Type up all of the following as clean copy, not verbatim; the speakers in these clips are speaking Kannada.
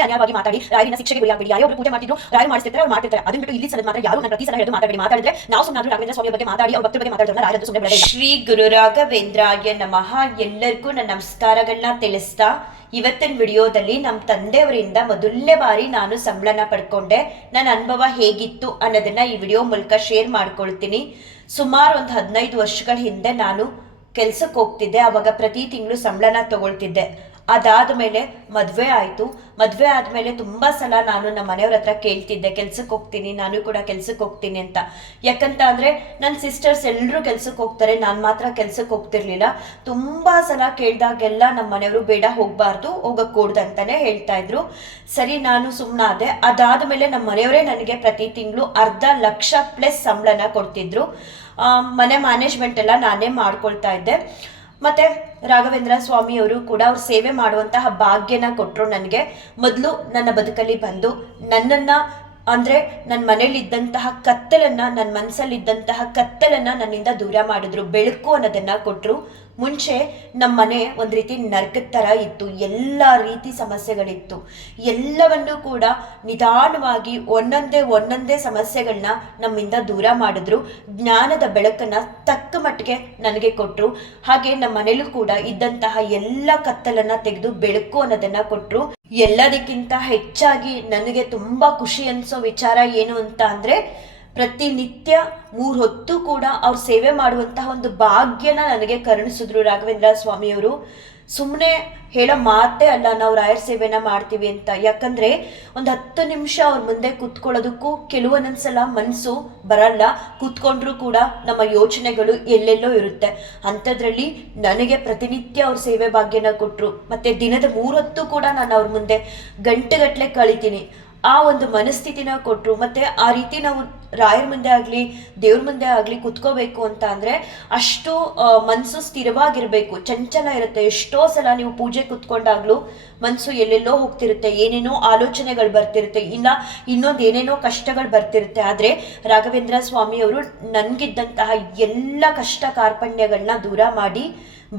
ಸುಮ್ಮನೆ ಅನ್ಯಾಯವಾಗಿ ಮಾತಾಡಿ ರಾಯರಿನ ಶಿಕ್ಷೆಗೆ ಗುರಿಯಾಗಬೇಡಿ. ಯಾರೋ ಪೂಜೆ ಮಾಡ್ತಿದ್ರು, ರಾಯರು ಮಾಡಿಸ್ತಿರ್ತಾರೆ, ಅವ್ರು ಮಾಡ್ತಿರ್ತಾರೆ. ಅದನ್ನ ಬಿಟ್ಟು ಇಲ್ಲಿ ಸಲ ಮಾತ್ರ ಯಾರು ನಾನು ಪ್ರತಿ ಸಲ ಹೇಳೋದು ಮಾತಾಡಿ ಮಾತಾಡಿದ್ರೆ ನಾವು ಸುಮ್ಮನೆ ರಾಘವೇಂದ್ರ ಸ್ವಾಮಿ ಬಗ್ಗೆ ಮಾತಾಡಿ ಅವ್ರ ಭಕ್ತರ ಬಗ್ಗೆ ಮಾತಾಡೋದನ್ನ ರಾಯರಂತೂ ಸುಮ್ಮನೆ ಬಿಡಲ್ಲ. ಶ್ರೀ ಗುರು ರಾಘವೇಂದ್ರಾಯ ನಮಃ. ಎಲ್ಲರಿಗೂ ನನ್ನ ನಮಸ್ಕಾರಗಳನ್ನ ತಿಳಿಸ್ತಾ ಇವತ್ತಿನ ವಿಡಿಯೋದಲ್ಲಿ ನಮ್ಮ ತಂದೆಯವರಿಂದ ಮೊದಲನೇ ಬಾರಿ ನಾನು ಸಂಬಳನ ಪಡ್ಕೊಂಡೆ. ನನ್ನ ಅನುಭವ ಹೇಗಿತ್ತು ಅನ್ನೋದನ್ನ ಈ ವಿಡಿಯೋ ಮೂಲಕ ಶೇರ್ ಮಾಡ್ಕೊಳ್ತೀನಿ. ಸುಮಾರು ಒಂದು 15 ವರ್ಷಗಳ ಹಿಂದೆ ನಾನು ಕೆಲ್ಸಕ್ಕೆ ಹೋಗ್ತಿದ್ದೆ. ಅವಾಗ ಪ್ರತಿ ತಿಂಗಳು ಸಂಬಳನ ತಗೊಳ್ತಿದ್ದೆ. ಅದಾದ ಮೇಲೆ ಮದುವೆ ಆಯಿತು. ಮದುವೆ ಆದಮೇಲೆ ತುಂಬ ಸಲ ನಾನು ನಮ್ಮ ಮನೆಯವ್ರ ಹತ್ರ ಕೇಳ್ತಿದ್ದೆ, ಕೆಲ್ಸಕ್ಕೆ ಹೋಗ್ತೀನಿ, ನಾನು ಕೂಡ ಕೆಲ್ಸಕ್ಕೆ ಹೋಗ್ತೀನಿ ಅಂತ. ಯಾಕಂತ ಅಂದರೆ ನನ್ನ ಸಿಸ್ಟರ್ಸ್ ಎಲ್ಲರೂ ಕೆಲ್ಸಕ್ಕೆ ಹೋಗ್ತಾರೆ, ನಾನು ಮಾತ್ರ ಕೆಲ್ಸಕ್ಕೆ ಹೋಗ್ತಿರ್ಲಿಲ್ಲ. ತುಂಬ ಸಲ ಕೇಳಿದಾಗೆಲ್ಲ ನಮ್ಮ ಮನೆಯವರು ಬೇಡ, ಹೋಗಬಾರ್ದು, ಹೋಗக்கூಡ್ದು ಅಂತಲೇ ಹೇಳ್ತಾ ಇದ್ರು. ಸರಿ, ನಾನು ಸುಮ್ಮನಾದೆ. ಅದಾದ ಮೇಲೆ ನಮ್ಮ ಮನೆಯವರೇ ನನಗೆ ಪ್ರತಿ ತಿಂಗಳು 1,00,000+ ಸಂಬಳನ ಕೊಡ್ತಿದ್ರು. ಮನೆ ಮ್ಯಾನೇಜ್ಮೆಂಟ್ ಎಲ್ಲ ನಾನೇ ಮಾಡ್ಕೊಳ್ತಾ ಇದ್ದೆ. ಮತ್ತು ರಾಘವೇಂದ್ರ ಸ್ವಾಮಿಯವರು ಕೂಡ ಅವ್ರು ಸೇವೆ ಮಾಡುವಂತಹ ಭಾಗ್ಯನ ಕೊಟ್ಟರು ನನಗೆ. ಮೊದಲು ನನ್ನ ಬದುಕಲ್ಲಿ ಬಂದು ನನ್ನನ್ನು ಅಂದರೆ ನನ್ನ ಮನೇಲಿದ್ದಂತಹ ಕತ್ತಲನ್ನು, ನನ್ನ ಮನಸ್ಸಲ್ಲಿದ್ದಂತಹ ಕತ್ತಲನ್ನು ನನ್ನಿಂದ ದೂರ ಮಾಡಿದ್ರು. ಬೆಳಕು ಅನ್ನೋದನ್ನು ಕೊಟ್ಟರು. ಮುಂಚೆ ನಮ್ಮ ಮನೆ ಒಂದು ರೀತಿ ನರಕದ ಥರ ಇತ್ತು. ಎಲ್ಲ ರೀತಿ ಸಮಸ್ಯೆಗಳಿತ್ತು. ಎಲ್ಲವನ್ನೂ ಕೂಡ ನಿಧಾನವಾಗಿ ಒಂದೊಂದೇ ಸಮಸ್ಯೆಗಳನ್ನ ನಮ್ಮಿಂದ ದೂರ ಮಾಡಿದ್ರು. ಜ್ಞಾನದ ಬೆಳಕನ್ನು ತಕ್ಕ ಮಟ್ಟಿಗೆ ನನಗೆ ಕೊಟ್ಟರು. ಹಾಗೆ ನಮ್ಮ ಮನೇಲೂ ಕೂಡ ಇದ್ದಂತಹ ಎಲ್ಲ ಕತ್ತಲನ್ನು ತೆಗೆದು ಬೆಳಕು ಅನ್ನೋದನ್ನು ಕೊಟ್ಟರು. ಎಲ್ಲದಕ್ಕಿಂತ ಹೆಚ್ಚಾಗಿ ನನಗೆ ತುಂಬ ಖುಷಿ ಅನಿಸೋ ವಿಚಾರ ಏನು ಅಂತ ಅಂದರೆ, ಪ್ರತಿನಿತ್ಯ 3 ಹೊತ್ತು ಕೂಡ ಅವ್ರು ಸೇವೆ ಮಾಡುವಂತಹ ಒಂದು ಭಾಗ್ಯನ ನನಗೆ ಕರುಣಿಸಿದ್ರು ರಾಘವೇಂದ್ರ ಸ್ವಾಮಿಯವರು. ಸುಮ್ಮನೆ ಹೇಳೋ ಮಾತೇ ಅಲ್ಲ ನಾವು ರಾಯರ ಸೇವೆನ ಮಾಡ್ತೀವಿ ಅಂತ. ಯಾಕಂದರೆ ಒಂದು 10 ನಿಮಿಷ ಅವ್ರ ಮುಂದೆ ಕೂತ್ಕೊಳ್ಳೋದಕ್ಕೂ ಕೆಲವೊಂದೊಂದ್ಸಲ ಮನಸ್ಸು ಬರಲ್ಲ. ಕೂತ್ಕೊಂಡ್ರೂ ಕೂಡ ನಮ್ಮ ಯೋಚನೆಗಳು ಎಲ್ಲೆಲ್ಲೋ ಇರುತ್ತೆ. ಅಂಥದ್ರಲ್ಲಿ ನನಗೆ ಪ್ರತಿನಿತ್ಯ ಅವ್ರ ಸೇವೆ ಭಾಗ್ಯನ ಕೊಟ್ಟರು. ಮತ್ತು ದಿನದ 3 ಹೊತ್ತು ಕೂಡ ನಾನು ಅವ್ರ ಮುಂದೆ ಗಂಟೆಗಟ್ಟಲೆ ಕಳಿತೀನಿ. ಆ ಒಂದು ಮನಸ್ಥಿತಿನ ಕೊಟ್ಟರು. ಮತ್ತು ಆ ರೀತಿ ನಾವು ರಾಯರ ಮುಂದೆ ಆಗಲಿ ದೇವ್ರ ಮುಂದೆ ಆಗಲಿ ಕುತ್ಕೋಬೇಕು ಅಂತ ಅಂದರೆ ಅಷ್ಟು ಮನಸ್ಸು ಸ್ಥಿರವಾಗಿರಬೇಕು. ಚಂಚಲ ಇರುತ್ತೆ. ಎಷ್ಟೋ ಸಲ ನೀವು ಪೂಜೆ ಕುತ್ಕೊಂಡಾಗಲೂ ಮನಸ್ಸು ಎಲ್ಲೆಲ್ಲೋ ಹೋಗ್ತಿರುತ್ತೆ, ಏನೇನೋ ಆಲೋಚನೆಗಳು ಬರ್ತಿರುತ್ತೆ, ಇಲ್ಲ ಇನ್ನೊಂದು ಏನೇನೋ ಕಷ್ಟಗಳು ಬರ್ತಿರುತ್ತೆ. ಆದರೆ ರಾಘವೇಂದ್ರ ಸ್ವಾಮಿಯವರು ನನಗಿದ್ದಂತಹ ಎಲ್ಲ ಕಷ್ಟ ಕಾರ್ಪಣ್ಯಗಳನ್ನ ದೂರ ಮಾಡಿ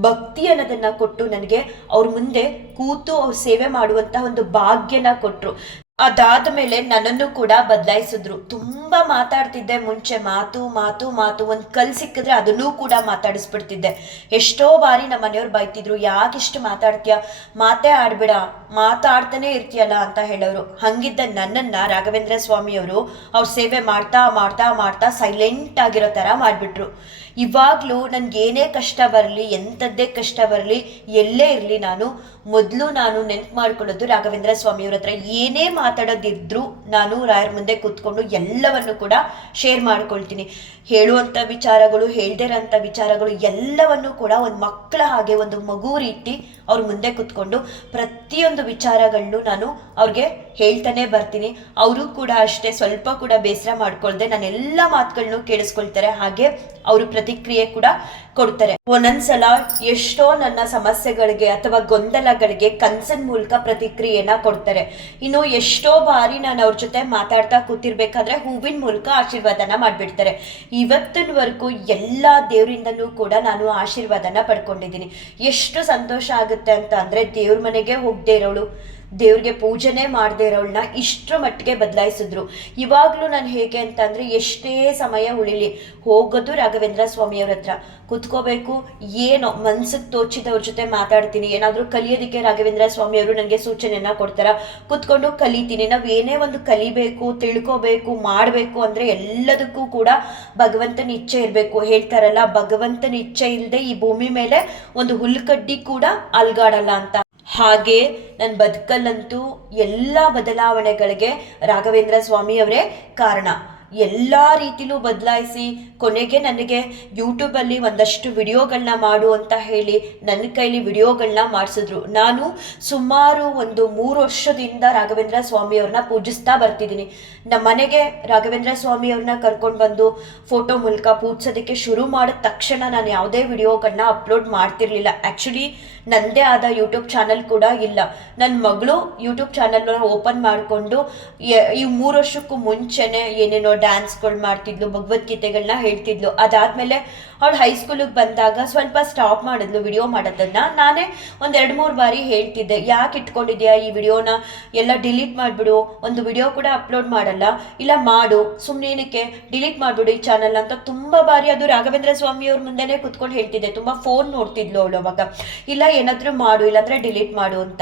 ಭಕ್ತಿ ಅನ್ನೋದನ್ನ ಕೊಟ್ಟು ನನಗೆ ಅವ್ರ ಮುಂದೆ ಕೂತು ಅವ್ರ ಸೇವೆ ಮಾಡುವಂತಹ ಒಂದು ಭಾಗ್ಯನ ಕೊಟ್ಟರು. ಅದಾದ ಮೇಲೆ ನನ್ನನ್ನು ಕೂಡ ಬದಲಾಯಿಸಿದ್ರು. ತುಂಬ ಮಾತಾಡ್ತಿದ್ದೆ ಮುಂಚೆ, ಮಾತು ಒಂದು ಕಲ್ ಸಿಕ್ಕಿದ್ರೆ ಅದನ್ನೂ ಕೂಡ ಮಾತಾಡಿಸ್ಬಿಡ್ತಿದ್ದೆ. ಎಷ್ಟೋ ಬಾರಿ ನಮ್ಮ ಮನೆಯವ್ರು ಬೈತಿದ್ರು, ಯಾಕಿಷ್ಟು ಮಾತಾಡ್ತೀಯ, ಮಾತೇ ಆಡ್ಬೇಡ, ಮಾತಾಡ್ತಾನೆ ಇರ್ತೀಯಲ್ಲ ಅಂತ ಹೇಳೋರು. ಹಂಗಿದ್ದ ನನ್ನನ್ನು ರಾಘವೇಂದ್ರ ಸ್ವಾಮಿಯವರು ಅವ್ರ ಸೇವೆ ಮಾಡ್ತಾ ಮಾಡ್ತಾ ಮಾಡ್ತಾ ಸೈಲೆಂಟ್ ಆಗಿರೋ ಥರ ಮಾಡಿಬಿಟ್ರು. ಇವಾಗಲೂ ನನಗೇನೇ ಕಷ್ಟ ಬರಲಿ, ಎಂಥದ್ದೇ ಕಷ್ಟ ಬರಲಿ, ಎಲ್ಲೇ ಇರಲಿ, ಮೊದಲು ನಾನು ನೆನ್ಪು ಮಾಡ್ಕೊಳ್ಳೋದು ರಾಘವೇಂದ್ರ ಸ್ವಾಮಿಯವ್ರ ಹತ್ರ. ಏನೇ ಮಾತಾಡೋದಿದ್ರು ನಾನು ರಾಯರ ಮುಂದೆ ಕೂತ್ಕೊಂಡು ಎಲ್ಲವನ್ನು ಕೂಡ ಶೇರ್ ಮಾಡ್ಕೊಳ್ತೀನಿ. ಹೇಳುವಂಥ ವಿಚಾರಗಳು, ಹೇಳ್ದೇ ಇರೋಂಥ ವಿಚಾರಗಳು ಎಲ್ಲವನ್ನು ಕೂಡ ಒಂದು ಮಕ್ಕಳ ಹಾಗೆ, ಒಂದು ಮಗು ರೀತಿ ಅವ್ರ ಮುಂದೆ ಕೂತ್ಕೊಂಡು ಪ್ರತಿಯೊಂದು ವಿಚಾರಗಳನ್ನು ನಾನು ಅವ್ರಿಗೆ ಹೇಳ್ತಾನೆ ಬರ್ತೀನಿ. ಅವರು ಕೂಡ ಅಷ್ಟೇ, ಸ್ವಲ್ಪ ಕೂಡ ಬೇಸರ ಮಾಡ್ಕೊಳ್ದೆ ನಾನು ಎಲ್ಲ ಮಾತುಗಳನ್ನು ಕೇಳಿಸ್ಕೊಳ್ತಾರೆ. ಹಾಗೆ ಅವರು ಪ್ರತಿಕ್ರಿಯೆ ಕೂಡ ಕೊಡ್ತಾರೆ. ಒಂದೊಂದ್ಸಲ ಎಷ್ಟೋ ನನ್ನ ಸಮಸ್ಯೆಗಳಿಗೆ ಅಥವಾ ಗೊಂದಲಗಳಿಗೆ ಕನ್ಸನ್ ಮೂಲಕ ಪ್ರತಿಕ್ರಿಯೆನ ಕೊಡ್ತಾರೆ. ಇನ್ನು ಎಷ್ಟೋ ಬಾರಿ ನಾನು ಅವ್ರ ಜೊತೆ ಮಾತಾಡ್ತಾ ಕೂತಿರ್ಬೇಕಾದ್ರೆ ಹೂವಿನ ಮೂಲಕ ಆಶೀರ್ವಾದನ ಮಾಡಿಬಿಡ್ತಾರೆ. ಇವತ್ತಿನವರೆಗೂ ಎಲ್ಲ ದೇವರಿಂದನೂ ಕೂಡ ನಾನು ಆಶೀರ್ವಾದನ ಪಡ್ಕೊಂಡಿದ್ದೀನಿ. ಎಷ್ಟು ಸಂತೋಷ ಆಗುತ್ತೆ ಅಂತ ಅಂದರೆ, ದೇವ್ರ ಮನೆಗೆ ಹೋಗದೆ ಇರೋಳು, ದೇವ್ರಿಗೆ ಪೂಜೆನೇ ಮಾಡದೇ ಇರೋಳನ್ನ ಇಷ್ಟರ ಮಟ್ಟಿಗೆ ಬದಲಾಯಿಸಿದ್ರು. ಇವಾಗಲೂ ನಾನು ಹೇಗೆ ಅಂತ ಅಂದರೆ, ಎಷ್ಟೇ ಸಮಯ ಉಳಿಲಿ ಹೋಗೋದು ರಾಘವೇಂದ್ರ ಸ್ವಾಮಿಯವ್ರ ಹತ್ರ ಕುತ್ಕೋಬೇಕು. ಏನೋ ಮನ್ಸಿಗೆ ತೋಚಿದವ್ರ ಜೊತೆ ಮಾತಾಡ್ತೀನಿ. ಏನಾದರೂ ಕಲಿಯೋದಕ್ಕೆ ರಾಘವೇಂದ್ರ ಸ್ವಾಮಿಯವರು ನನಗೆ ಸೂಚನೆಯನ್ನು ಕೊಡ್ತಾರ, ಕುತ್ಕೊಂಡು ಕಲಿತೀನಿ. ನಾವು ಏನೇ ಒಂದು ಕಲಿಬೇಕು, ತಿಳ್ಕೋಬೇಕು, ಮಾಡಬೇಕು ಅಂದರೆ ಎಲ್ಲದಕ್ಕೂ ಕೂಡ ಭಗವಂತನ ಇಚ್ಛೆ ಇರಬೇಕು. ಹೇಳ್ತಾರಲ್ಲ, ಭಗವಂತನ ಇಚ್ಛೆ ಇಲ್ಲದೆ ಈ ಭೂಮಿ ಮೇಲೆ ಒಂದು ಹುಲ್ಕಡ್ಡಿ ಕೂಡ ಅಲ್ಗಾಡಲ್ಲ ಅಂತ. ಹಾಗೆ ನನ್ನ ಬದುಕಲ್ಲಂತೂ ಎಲ್ಲ ಬದಲಾವಣೆಗಳಿಗೆ ರಾಘವೇಂದ್ರ ಸ್ವಾಮಿಯವರೇ ಕಾರಣ. ಎಲ್ಲ ರೀತಿಲೂ ಬದಲಾಯಿಸಿ ಕೊನೆಗೆ ನನಗೆ ಯೂಟ್ಯೂಬಲ್ಲಿ ಒಂದಷ್ಟು ವಿಡಿಯೋಗಳನ್ನ ಮಾಡು ಅಂತ ಹೇಳಿ ನನ್ನ ಕೈಲಿ ವಿಡಿಯೋಗಳನ್ನ ಮಾಡಿಸಿದ್ರು. ನಾನು ಸುಮಾರು ಒಂದು 3 ವರ್ಷದಿಂದ ರಾಘವೇಂದ್ರ ಸ್ವಾಮಿಯವ್ರನ್ನ ಪೂಜಿಸ್ತಾ ಬರ್ತಿದ್ದೀನಿ. ನಮ್ಮ ಮನೆಗೆ ರಾಘವೇಂದ್ರ ಸ್ವಾಮಿಯವ್ರನ್ನ ಕರ್ಕೊಂಡು ಬಂದು ಫೋಟೋ ಮೂಲಕ ಪೂಜಿಸೋದಕ್ಕೆ ಶುರು ಮಾಡಿದ ತಕ್ಷಣ ನಾನು ಯಾವುದೇ ವಿಡಿಯೋಗಳನ್ನ ಅಪ್ಲೋಡ್ ಮಾಡ್ತಿರ್ಲಿಲ್ಲ. ಆ್ಯಕ್ಚುಲಿ ನನ್ನದೇ ಆದ ಯೂಟ್ಯೂಬ್ ಚಾನಲ್ ಕೂಡ ಇಲ್ಲ. ನನ್ನ ಮಗಳು ಯೂಟ್ಯೂಬ್ ಚಾನಲ್ನ ಓಪನ್ ಮಾಡಿಕೊಂಡು ಈ 3 ವರ್ಷಕ್ಕೂ ಮುಂಚೆನೇ ಏನೇನೋ ಡ್ಯಾನ್ಸ್ಗಳು ಮಾಡ್ತಿದ್ಲು, ಭಗವದ್ಗೀತೆಗಳನ್ನ ಹೇಳ್ತಿದ್ಲು. ಅದಾದಮೇಲೆ ಅವಳು ಹೈಸ್ಕೂಲಿಗೆ ಬಂದಾಗ ಸ್ವಲ್ಪ ಸ್ಟಾಪ್ ಮಾಡಿದ್ಲು ವಿಡಿಯೋ ಮಾಡೋದನ್ನು. ನಾನೇ ಒಂದು 2-3 ಬಾರಿ ಹೇಳ್ತಿದ್ದೆ, ಯಾಕೆ ಇಟ್ಕೊಂಡಿದ್ಯಾ ಈ ವಿಡಿಯೋನ, ಎಲ್ಲ ಡಿಲೀಟ್ ಮಾಡಿಬಿಡು, ಒಂದು ವಿಡಿಯೋ ಕೂಡ ಅಪ್ಲೋಡ್ ಮಾಡಲ್ಲ, ಇಲ್ಲ ಮಾಡು, ಸುಮ್ಮನೇನಕ್ಕೆ ಡಿಲೀಟ್ ಮಾಡಿಬಿಡು ಈ ಚಾನಲ್ ಅಂತ ತುಂಬ ಬಾರಿ ಅದು ರಾಘವೇಂದ್ರ ಸ್ವಾಮಿಯವ್ರ ಮುಂದೆನೇ ಕುತ್ಕೊಂಡು ಹೇಳ್ತಿದ್ದೆ. ತುಂಬ ಫೋನ್ ನೋಡ್ತಿದ್ಲು ಅವಳು ಅವಾಗ. ಇಲ್ಲ ಏನಾದರೂ ಮಾಡು, ಇಲ್ಲಾಂದರೆ ಡಿಲೀಟ್ ಮಾಡು ಅಂತ.